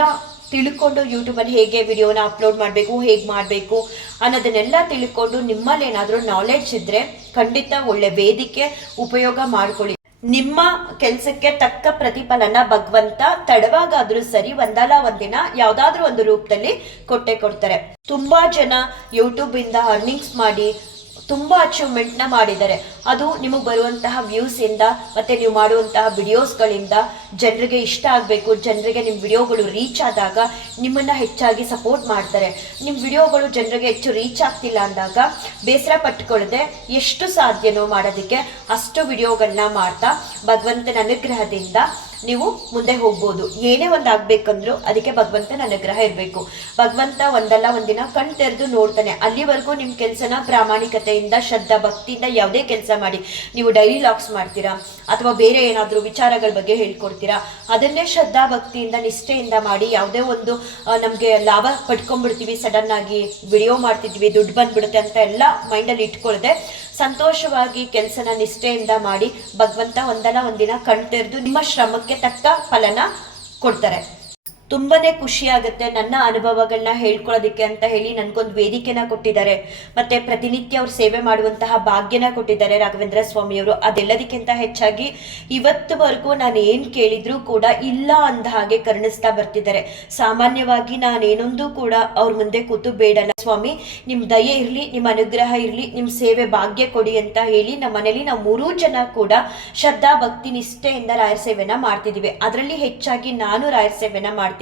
ತಿಳ್ಕೊಂಡು ಯೂಟ್ಯೂಬಲ್ಲಿ ಹೇಗೆ ವಿಡಿಯೋನ ಅಪ್ಲೋಡ್ ಮಾಡಬೇಕು, ಹೇಗೆ ಮಾಡಬೇಕು ಅನ್ನೋದನ್ನೆಲ್ಲ ತಿಳ್ಕೊಂಡು ನಿಮ್ಮಲ್ಲಿ ಏನಾದರೂ ನಾಲೆಡ್ಜ್ ಇದ್ದರೆ ಖಂಡಿತ ಒಳ್ಳೆ ವೇದಿಕೆ ಉಪಯೋಗ ಮಾಡ್ಕೊಳ್ಳಿ. ನಿಮ್ಮ ಕೆಲಸಕ್ಕೆ ತಕ್ಕ ಪ್ರತಿಫಲನ ಭಗವಂತ ತಡವಾಗಾದ್ರೂ ಸರಿ ಒಂದಲ್ಲ ಒಂದಿನ ಯಾವ್ದಾದ್ರೂ ಒಂದು ರೂಪದಲ್ಲಿ ಕೊಟ್ಟೆ ಕೊಡ್ತಾರೆ. ತುಂಬಾ ಜನ ಯೂಟ್ಯೂಬ್ ಇಂದ ಅರ್ನಿಂಗ್ಸ್ ಮಾಡಿ ತುಂಬಾ ಅಚೀವ್ಮೆಂಟ್ನ ಮಾಡಿದ್ದಾರೆ. ಅದು ನಿಮಗೆ ಬರುವಂತಹ ವ್ಯೂಸ್ ಇಂದ ಮತ್ತೆ ನೀವು ಮಾಡುವಂತಹ ವಿಡಿಯೋಸ್ಗಳಿಂದ ಜನರಿಗೆ ಇಷ್ಟ ಆಗಬೇಕು, ಜನರಿಗೆ ನಿಮ್ಮ ವಿಡಿಯೋಗಳು ರೀಚ್ ಆದಾಗ ನಿಮ್ಮನ್ನ ಹೆಚ್ಚಾಗಿ ಸಪೋರ್ಟ್ ಮಾಡ್ತಾರೆ. ನಿಮ್ಮ ವಿಡಿಯೋಗಳು ಜನರಿಗೆ ಹೆಚ್ಚು ರೀಚ್ ಆಗ್ತಿಲ್ಲ ಅಂದಾಗ ಬೇಸರ ಪಟ್ಟುಕೊಳ್ಳದೆ ಎಷ್ಟು ಸಾಧ್ಯನೋ ಮಾಡೋದಕ್ಕೆ ಅಷ್ಟು ವಿಡಿಯೋಗಳನ್ನ ಮಾಡ್ತಾ ಭಗವಂತನ ಅನುಗ್ರಹದಿಂದ ನೀವು ಮುಂದೆ ಹೋಗ್ಬೋದು. ಏನೇ ಒಂದು ಆಗ್ಬೇಕಂದ್ರೂ ಅದಕ್ಕೆ ಭಗವಂತನ ಅನುಗ್ರಹ ಇರಬೇಕು. ಭಗವಂತ ಒಂದಲ್ಲ ಒಂದಿನ ಕಣ್ ತೆರೆದು ನೋಡ್ತಾನೆ. ಅಲ್ಲಿವರೆಗೂ ನಿಮ್ಮ ಕೆಲಸನ ಪ್ರಾಮಾಣಿಕತೆಯಿಂದ, ಶ್ರದ್ಧಾ ಭಕ್ತಿಯಿಂದ ಯಾವುದೇ ಕೆಲಸ ಮಾಡಿ. ನೀವು ಡೈಲಿ ಲಾಗ್ಸ್ ಮಾಡ್ತೀರಾ ಅಥವಾ ಬೇರೆ ಏನಾದರೂ ವಿಚಾರಗಳ ಬಗ್ಗೆ ಹೇಳ್ಕೊಡ್ತೀರಾ, ಅದನ್ನೇ ಶ್ರದ್ಧಾ ಭಕ್ತಿಯಿಂದ ನಿಷ್ಠೆಯಿಂದ ಮಾಡಿ. ಯಾವುದೇ ಒಂದು ನಮಗೆ ಲಾಭ ಪಡ್ಕೊಂಡ್ಬಿಡ್ತೀವಿ, ಸಡನ್ ಆಗಿ ವಿಡಿಯೋ ಮಾಡ್ತಿದ್ವಿ ದುಡ್ಡು ಬಂದ್ಬಿಡುತ್ತೆ ಅಂತ ಎಲ್ಲ ಮೈಂಡಲ್ಲಿ ಇಟ್ಕೊಳ್ಳದೆ ಸಂತೋಷವಾಗಿ ಕೆಲಸನ ನಿಷ್ಠೆಯಿಂದ ಮಾಡಿ ಭಗವಂತ ಒಂದಲ್ಲ ಒಂದಿನ ಕಣ್ ತೆರೆದು ನಿಮ್ಮ ಶ್ರಮಕ್ಕೆ ತಕ್ಕ ಫಲನ ಕೊಡ್ತಾರೆ. ತುಂಬಾನೇ ಖುಷಿ ಆಗುತ್ತೆ ನನ್ನ ಅನುಭವಗಳನ್ನ ಹೇಳ್ಕೊಳ್ಳೋದಕ್ಕೆ ಅಂತ ಹೇಳಿ ನನ್ಗೊಂದು ವೇದಿಕೆನ ಕೊಟ್ಟಿದ್ದಾರೆ. ಮತ್ತೆ ಪ್ರತಿನಿತ್ಯ ಅವ್ರು ಸೇವೆ ಮಾಡುವಂತಹ ಭಾಗ್ಯನ ಕೊಟ್ಟಿದ್ದಾರೆ ರಾಘವೇಂದ್ರ ಸ್ವಾಮಿಯವರು. ಅದೆಲ್ಲದಕ್ಕಿಂತ ಹೆಚ್ಚಾಗಿ ಇವತ್ತುವರೆಗೂ ನಾನು ಏನ್ ಕೇಳಿದ್ರು ಕೂಡ ಇಲ್ಲ ಅಂದ ಹಾಗೆ ಕರುಣಿಸ್ತಾ ಬರ್ತಿದ್ದಾರೆ. ಸಾಮಾನ್ಯವಾಗಿ ನಾನೇನೊಂದು ಕೂಡ ಅವ್ರ ಮುಂದೆ ಕೂತು ಬೇಡಲ್ಲ, ಸ್ವಾಮಿ ನಿಮ್ ದಯೆ ಇರ್ಲಿ, ನಿಮ್ಮ ಅನುಗ್ರಹ ಇರ್ಲಿ, ನಿಮ್ ಸೇವೆ ಭಾಗ್ಯ ಕೊಡಿ ಅಂತ ಹೇಳಿ ನಮ್ಮ ಮನೇಲಿ ನಾವು 3 ಜನ ಕೂಡ ಶ್ರದ್ಧಾ ಭಕ್ತಿ ನಿಷ್ಠೆಯಿಂದ ರಾಯರ್ ಸೇವೆನ ಮಾಡ್ತಿದೀವಿ. ಅದರಲ್ಲಿ ಹೆಚ್ಚಾಗಿ ನಾನು ರಾಯರ್ ಸೇವೆನ ಮಾಡ್ತೀನಿ.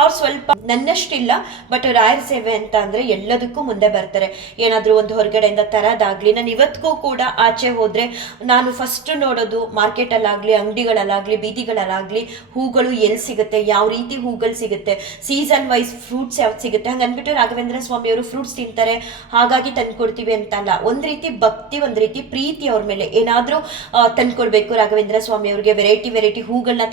ಅವ್ರು ಸ್ವಲ್ಪ ನನ್ನಷ್ಟಿಲ್ಲ, ಬಟ್ ರಾಯರ್ ಸೇವೆ ಅಂತ ಅಂದ್ರೆ ಎಲ್ಲದಕ್ಕೂ ಮುಂದೆ ಬರ್ತಾರೆ. ಏನಾದ್ರೂ ಒಂದು ಹೊರಗಡೆಯಿಂದ ತರದಾಗ್ಲಿ, ನಾನು ಇವತ್ತಿಗೂ ಕೂಡ ಆಚೆ ಹೋದ್ರೆ ನಾನು ಫಸ್ಟ್ ನೋಡೋದು ಮಾರ್ಕೆಟ್ ಅಲ್ಲಾಗ್ಲಿ, ಅಂಗಡಿಗಳಲ್ಲಾಗ್ಲಿ, ಬೀದಿಗಳಲ್ಲಾಗ್ಲಿ ಹೂಗಳು ಎಲ್ಲಿ ಸಿಗುತ್ತೆ, ಯಾವ ರೀತಿ ಹೂಗಳು ಸಿಗುತ್ತೆ, ಸೀಸನ್ ವೈಸ್ ಫ್ರೂಟ್ಸ್ ಯಾವ್ದು ಸಿಗುತ್ತೆ. ಹಂಗ ಅಂದ್ಬಿಟ್ಟು ರಾಘವೇಂದ್ರ ಸ್ವಾಮಿ ಅವರು ಫ್ರೂಟ್ಸ್ ತಿಂತಾರೆ ಹಾಗಾಗಿ ತಂದ್ಕೊಡ್ತೀವಿ ಅಂತಲ್ಲ. ಒಂದ್ ರೀತಿ ಭಕ್ತಿ, ಒಂದ್ ರೀತಿ ಪ್ರೀತಿ ಅವ್ರ ಮೇಲೆ. ಏನಾದ್ರೂ ತಂದ್ಕೊಡ್ಬೇಕು ರಾಘವೇಂದ್ರ ಸ್ವಾಮಿ ಅವ್ರಿಗೆ, ವೆರೈಟಿ ಹೂಗಳನ್ನ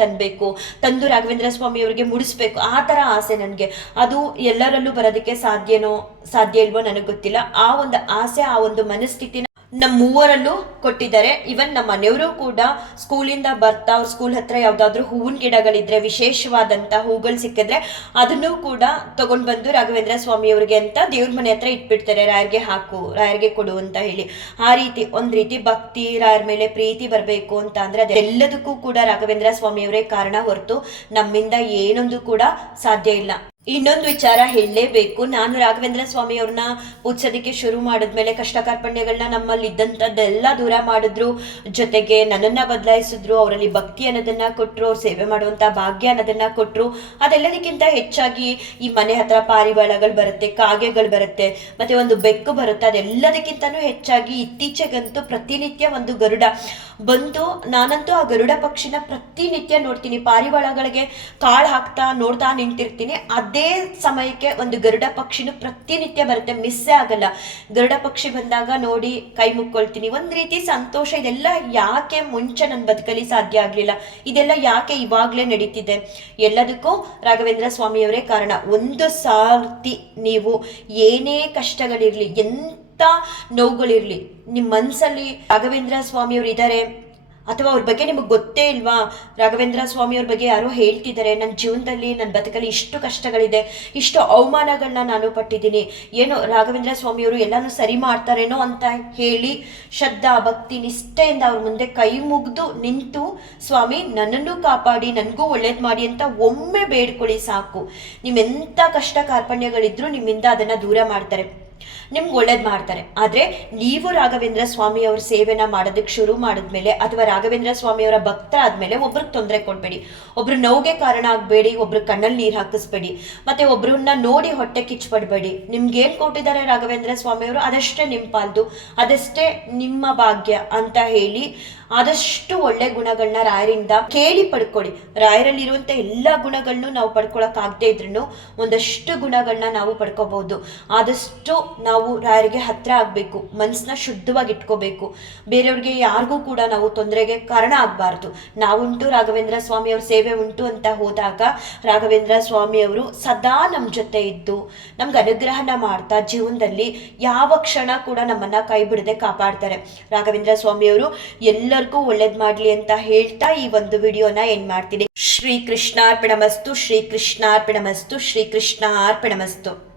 ತಂದು ರಾಘವೇಂದ್ರ ಸ್ವಾಮಿ ಅವ್ರಿಗೆ ಮುಡಿಸ್ಬೇಕು, ಆ ತರ ಆಸೆ ನನ್ಗೆ. ಅದು ಎಲ್ಲರಲ್ಲೂ ಬರೋದಕ್ಕೆ ಸಾಧ್ಯ ಇಲ್ವೋ ನನಗೆ ಗೊತ್ತಿಲ್ಲ. ಆ ಒಂದು ಆಸೆ, ಆ ಒಂದು ಮನಸ್ಥಿತಿನ ನಮ್ಮ ಮೂವರಲ್ಲೂ ಕೊಟ್ಟಿದ್ದಾರೆ. ಇವನ್ ನಮ್ಮ ಮನೆಯವರು ಕೂಡ ಸ್ಕೂಲಿಂದ ಬರ್ತಾ ಅವ್ರ ಸ್ಕೂಲ್ ಹತ್ರ ಯಾವ್ದಾದ್ರು ಹೂವಿನ ಗಿಡಗಳಿದ್ರೆ, ವಿಶೇಷವಾದಂತ ಹೂಗಳು ಸಿಕ್ಕಿದ್ರೆ ಅದನ್ನು ಕೂಡ ತಗೊಂಡ್ ಬಂದು ರಾಘವೇಂದ್ರ ಸ್ವಾಮಿ ಅವ್ರಿಗೆ ಅಂತ ದೇವ್ರ ಮನೆ ಹತ್ರ ಇಟ್ಬಿಡ್ತಾರೆ. ರಾಯರ್ಗೆ ಹಾಕು, ರಾಯರ್ಗೆ ಕೊಡು ಅಂತ ಹೇಳಿ. ಆ ರೀತಿ ಒಂದ್ ರೀತಿ ಭಕ್ತಿ, ರಾಯರ ಮೇಲೆ ಪ್ರೀತಿ ಬರಬೇಕು ಅಂತ ಅಂದ್ರೆ ಅದೆಲ್ಲದಕ್ಕೂ ಕೂಡ ರಾಘವೇಂದ್ರ ಸ್ವಾಮಿ ಅವರೇ ಕಾರಣ ಹೊರತು ನಮ್ಮಿಂದ ಏನೊಂದು ಕೂಡ ಸಾಧ್ಯ ಇಲ್ಲ. ಇನ್ನೊಂದು ವಿಚಾರ ಹೇಳಲೇಬೇಕು. ನಾನು ರಾಘವೇಂದ್ರ ಸ್ವಾಮಿ ಅವ್ರನ್ನ ಪೂಜಿಸೋದಕ್ಕೆ ಶುರು ಮಾಡಿದ್ಮೇಲೆ ಕಷ್ಟ ಕಾರ್ಪಣ್ಯಗಳನ್ನ ನಮ್ಮಲ್ಲಿ ಇದ್ದಂಥದ್ದೆಲ್ಲ ದೂರ ಮಾಡಿದ್ರು, ಜೊತೆಗೆ ನನ್ನನ್ನ ಬದಲಾಯಿಸಿದ್ರು, ಅವರಲ್ಲಿ ಭಕ್ತಿ ಅನ್ನೋದನ್ನ ಕೊಟ್ಟರು, ಅವ್ರು ಸೇವೆ ಮಾಡುವಂತ ಭಾಗ್ಯ ಅನ್ನೋದನ್ನ ಕೊಟ್ಟರು. ಅದೆಲ್ಲದಕ್ಕಿಂತ ಹೆಚ್ಚಾಗಿ ಈ ಮನೆ ಹತ್ರ ಪಾರಿವಾಳಗಳು ಬರುತ್ತೆ, ಕಾಗೆಗಳು ಬರುತ್ತೆ, ಮತ್ತೆ ಒಂದು ಬೆಕ್ಕು ಬರುತ್ತೆ. ಅದೆಲ್ಲದಕ್ಕಿಂತನೂ ಹೆಚ್ಚಾಗಿ ಇತ್ತೀಚೆಗಂತೂ ಪ್ರತಿನಿತ್ಯ ಒಂದು ಗರುಡ ಬಂದು, ನಾನಂತೂ ಆ ಗರುಡ ಪಕ್ಷಿನ ಪ್ರತಿನಿತ್ಯ ನೋಡ್ತೀನಿ. ಪಾರಿವಾಳಗಳಿಗೆ ಕಾಳು ಹಾಕ್ತಾ ನೋಡ್ತಾ ನಿಂತಿರ್ತೀನಿ. ಅದೇ ಸಮಯಕ್ಕೆ ಒಂದು ಗರುಡ ಪಕ್ಷಿನೂ ಪ್ರತಿನಿತ್ಯ ಬರುತ್ತೆ, ಮಿಸ್ಸೇ ಆಗಲ್ಲ. ಗರುಡ ಪಕ್ಷಿ ಬಂದಾಗ ನೋಡಿ ಕೈ ಮುಕ್ಕೊಳ್ತೀನಿ. ಒಂದ್ ರೀತಿ ಸಂತೋಷ. ಇದೆಲ್ಲ ಯಾಕೆ ಮುಂಚೆ ನನ್ನ ಬದುಕಲ್ಲಿ ಸಾಧ್ಯ ಆಗ್ಲಿಲ್ಲ, ಇದೆಲ್ಲ ಯಾಕೆ ಇವಾಗ್ಲೇ ನಡೀತಿದೆ? ಎಲ್ಲದಕ್ಕೂ ರಾಘವೇಂದ್ರ ಸ್ವಾಮಿಯವರೇ ಕಾರಣ. ಒಂದು ಸಾರ್ತಿ ನೀವು ಏನೇ ಕಷ್ಟಗಳಿರ್ಲಿ, ಎಂತ ನೋವುಗಳಿರ್ಲಿ, ನಿಮ್ಮ ಮನ್ಸಲ್ಲಿ ರಾಘವೇಂದ್ರ ಸ್ವಾಮಿಯವರು ಇದ್ದಾರೆ ಅಥವಾ ಅವ್ರ ಬಗ್ಗೆ ನಿಮಗೆ ಗೊತ್ತೇ ಇಲ್ವಾ, ರಾಘವೇಂದ್ರ ಸ್ವಾಮಿಯವ್ರ ಬಗ್ಗೆ ಯಾರೋ ಹೇಳ್ತಿದ್ದಾರೆ, ನನ್ನ ಜೀವನದಲ್ಲಿ, ನನ್ನ ಬದುಕಲ್ಲಿ ಇಷ್ಟು ಕಷ್ಟಗಳಿದೆ, ಇಷ್ಟು ಅವಮಾನಗಳನ್ನ ನಾನು ಪಟ್ಟಿದ್ದೀನಿ, ಏನೋ ರಾಘವೇಂದ್ರ ಸ್ವಾಮಿಯವರು ಎಲ್ಲಾನು ಸರಿ ಮಾಡ್ತಾರೇನೋ ಅಂತ ಹೇಳಿ ಶ್ರದ್ಧಾ ಭಕ್ತಿ ನಿಷ್ಠೆಯಿಂದ ಅವ್ರ ಮುಂದೆ ಕೈ ಮುಗಿದು ನಿಂತು, ಸ್ವಾಮಿ ನನ್ನನ್ನು ಕಾಪಾಡಿ, ನನಗೂ ಒಳ್ಳೇದು ಮಾಡಿ ಅಂತ ಒಮ್ಮೆ ಬೇಡ್ಕೊಳ್ಳಿ ಸಾಕು. ನಿಮ್ಮೆಂಥ ಕಷ್ಟ ಕಾರ್ಪಣ್ಯಗಳಿದ್ರು ನಿಮ್ಮಿಂದ ಅದನ್ನ ದೂರ ಮಾಡ್ತಾರೆ, ನಿಮ್ಗೆ ಒಳ್ಳೇದು ಮಾಡ್ತಾರೆ. ಆದ್ರೆ ನೀವು ರಾಘವೇಂದ್ರ ಸ್ವಾಮಿ ಅವ್ರ ಸೇವೆನ ಮಾಡೋದಕ್ಕೆ ಶುರು ಮಾಡಿದ್ಮೇಲೆ, ಅಥವಾ ರಾಘವೇಂದ್ರ ಸ್ವಾಮಿ ಅವರ ಭಕ್ತ ಆದ್ಮೇಲೆ ಒಬ್ರಿಗೆ ತೊಂದರೆ ಕೊಡ್ಬೇಡಿ, ಒಬ್ರು ನೋವಿಗೆ ಕಾರಣ ಆಗ್ಬೇಡಿ, ಒಬ್ರು ಕಣ್ಣಲ್ಲಿ ನೀರು ಹಾಕಿಸ್ಬೇಡಿ, ಮತ್ತೆ ಒಬ್ರನ್ನ ನೋಡಿ ಹೊಟ್ಟೆ ಕಿಚ್ಪಡ್ಬೇಡಿ. ನಿಮ್ಗೆ ಏನ್ ಕೊಟ್ಟಿದ್ದಾರೆ ರಾಘವೇಂದ್ರ ಸ್ವಾಮಿ ಅವರು ಅದಷ್ಟೇ ನಿಮ್ಮ ಪಾಲ್ದು, ಅದಷ್ಟೇ ನಿಮ್ಮ ಭಾಗ್ಯ ಅಂತ ಹೇಳಿ ಆದಷ್ಟು ಒಳ್ಳೆ ಗುಣಗಳನ್ನ ರಾಯರಿಂದ ಕೇಳಿ ಪಡ್ಕೊಳ್ಳಿ. ರಾಯರಲ್ಲಿರುವಂಥ ಎಲ್ಲ ಗುಣಗಳನ್ನು ನಾವು ಪಡ್ಕೊಳಕ್ ಆಗದೆ ಇದ್ರೂ ಒಂದಷ್ಟು ಗುಣಗಳನ್ನ ನಾವು ಪಡ್ಕೋಬಹುದು. ಆದಷ್ಟು ನಾವು ರಾಯರಿಗೆ ಹತ್ರ ಆಗ್ಬೇಕು, ಮನಸ್ಸನ್ನ ಶುದ್ಧವಾಗಿ ಇಟ್ಕೋಬೇಕು. ಬೇರೆಯವ್ರಿಗೆ ಯಾರಿಗೂ ಕೂಡ ನಾವು ತೊಂದರೆಗೆ ಕಾರಣ ಆಗಬಾರ್ದು. ನಾವುಂಟು ರಾಘವೇಂದ್ರ ಸ್ವಾಮಿ ಅವ್ರ ಸೇವೆ ಉಂಟು ಅಂತ ಹೋದಾಗ ರಾಘವೇಂದ್ರ ಸ್ವಾಮಿ ಅವರು ಸದಾ ನಮ್ಮ ಜೊತೆ ಇದ್ದು ನಮ್ಗೆ ಅನುಗ್ರಹನ ಮಾಡ್ತಾ ಜೀವನದಲ್ಲಿ ಯಾವ ಕ್ಷಣ ಕೂಡ ನಮ್ಮನ್ನ ಕೈ ಬಿಡದೆ ಕಾಪಾಡ್ತಾರೆ. ರಾಘವೇಂದ್ರ ಸ್ವಾಮಿ ಅವರು ಎಲ್ಲರಿಗೂ ಒಳ್ಳೇದ್ ಮಾಡ್ಲಿ ಅಂತ ಹೇಳ್ತಾ ಈ ಒಂದು ವಿಡಿಯೋನ ಏನ್ ಮಾಡ್ತೀನಿ. ಶ್ರೀ ಕೃಷ್ಣಾರ್ಪಣಮಸ್ತು, ಶ್ರೀ ಕೃಷ್ಣಾರ್ಪಣಮಸ್ತು, ಶ್ರೀ ಕೃಷ್ಣಾರ್ಪಣಮಸ್ತು.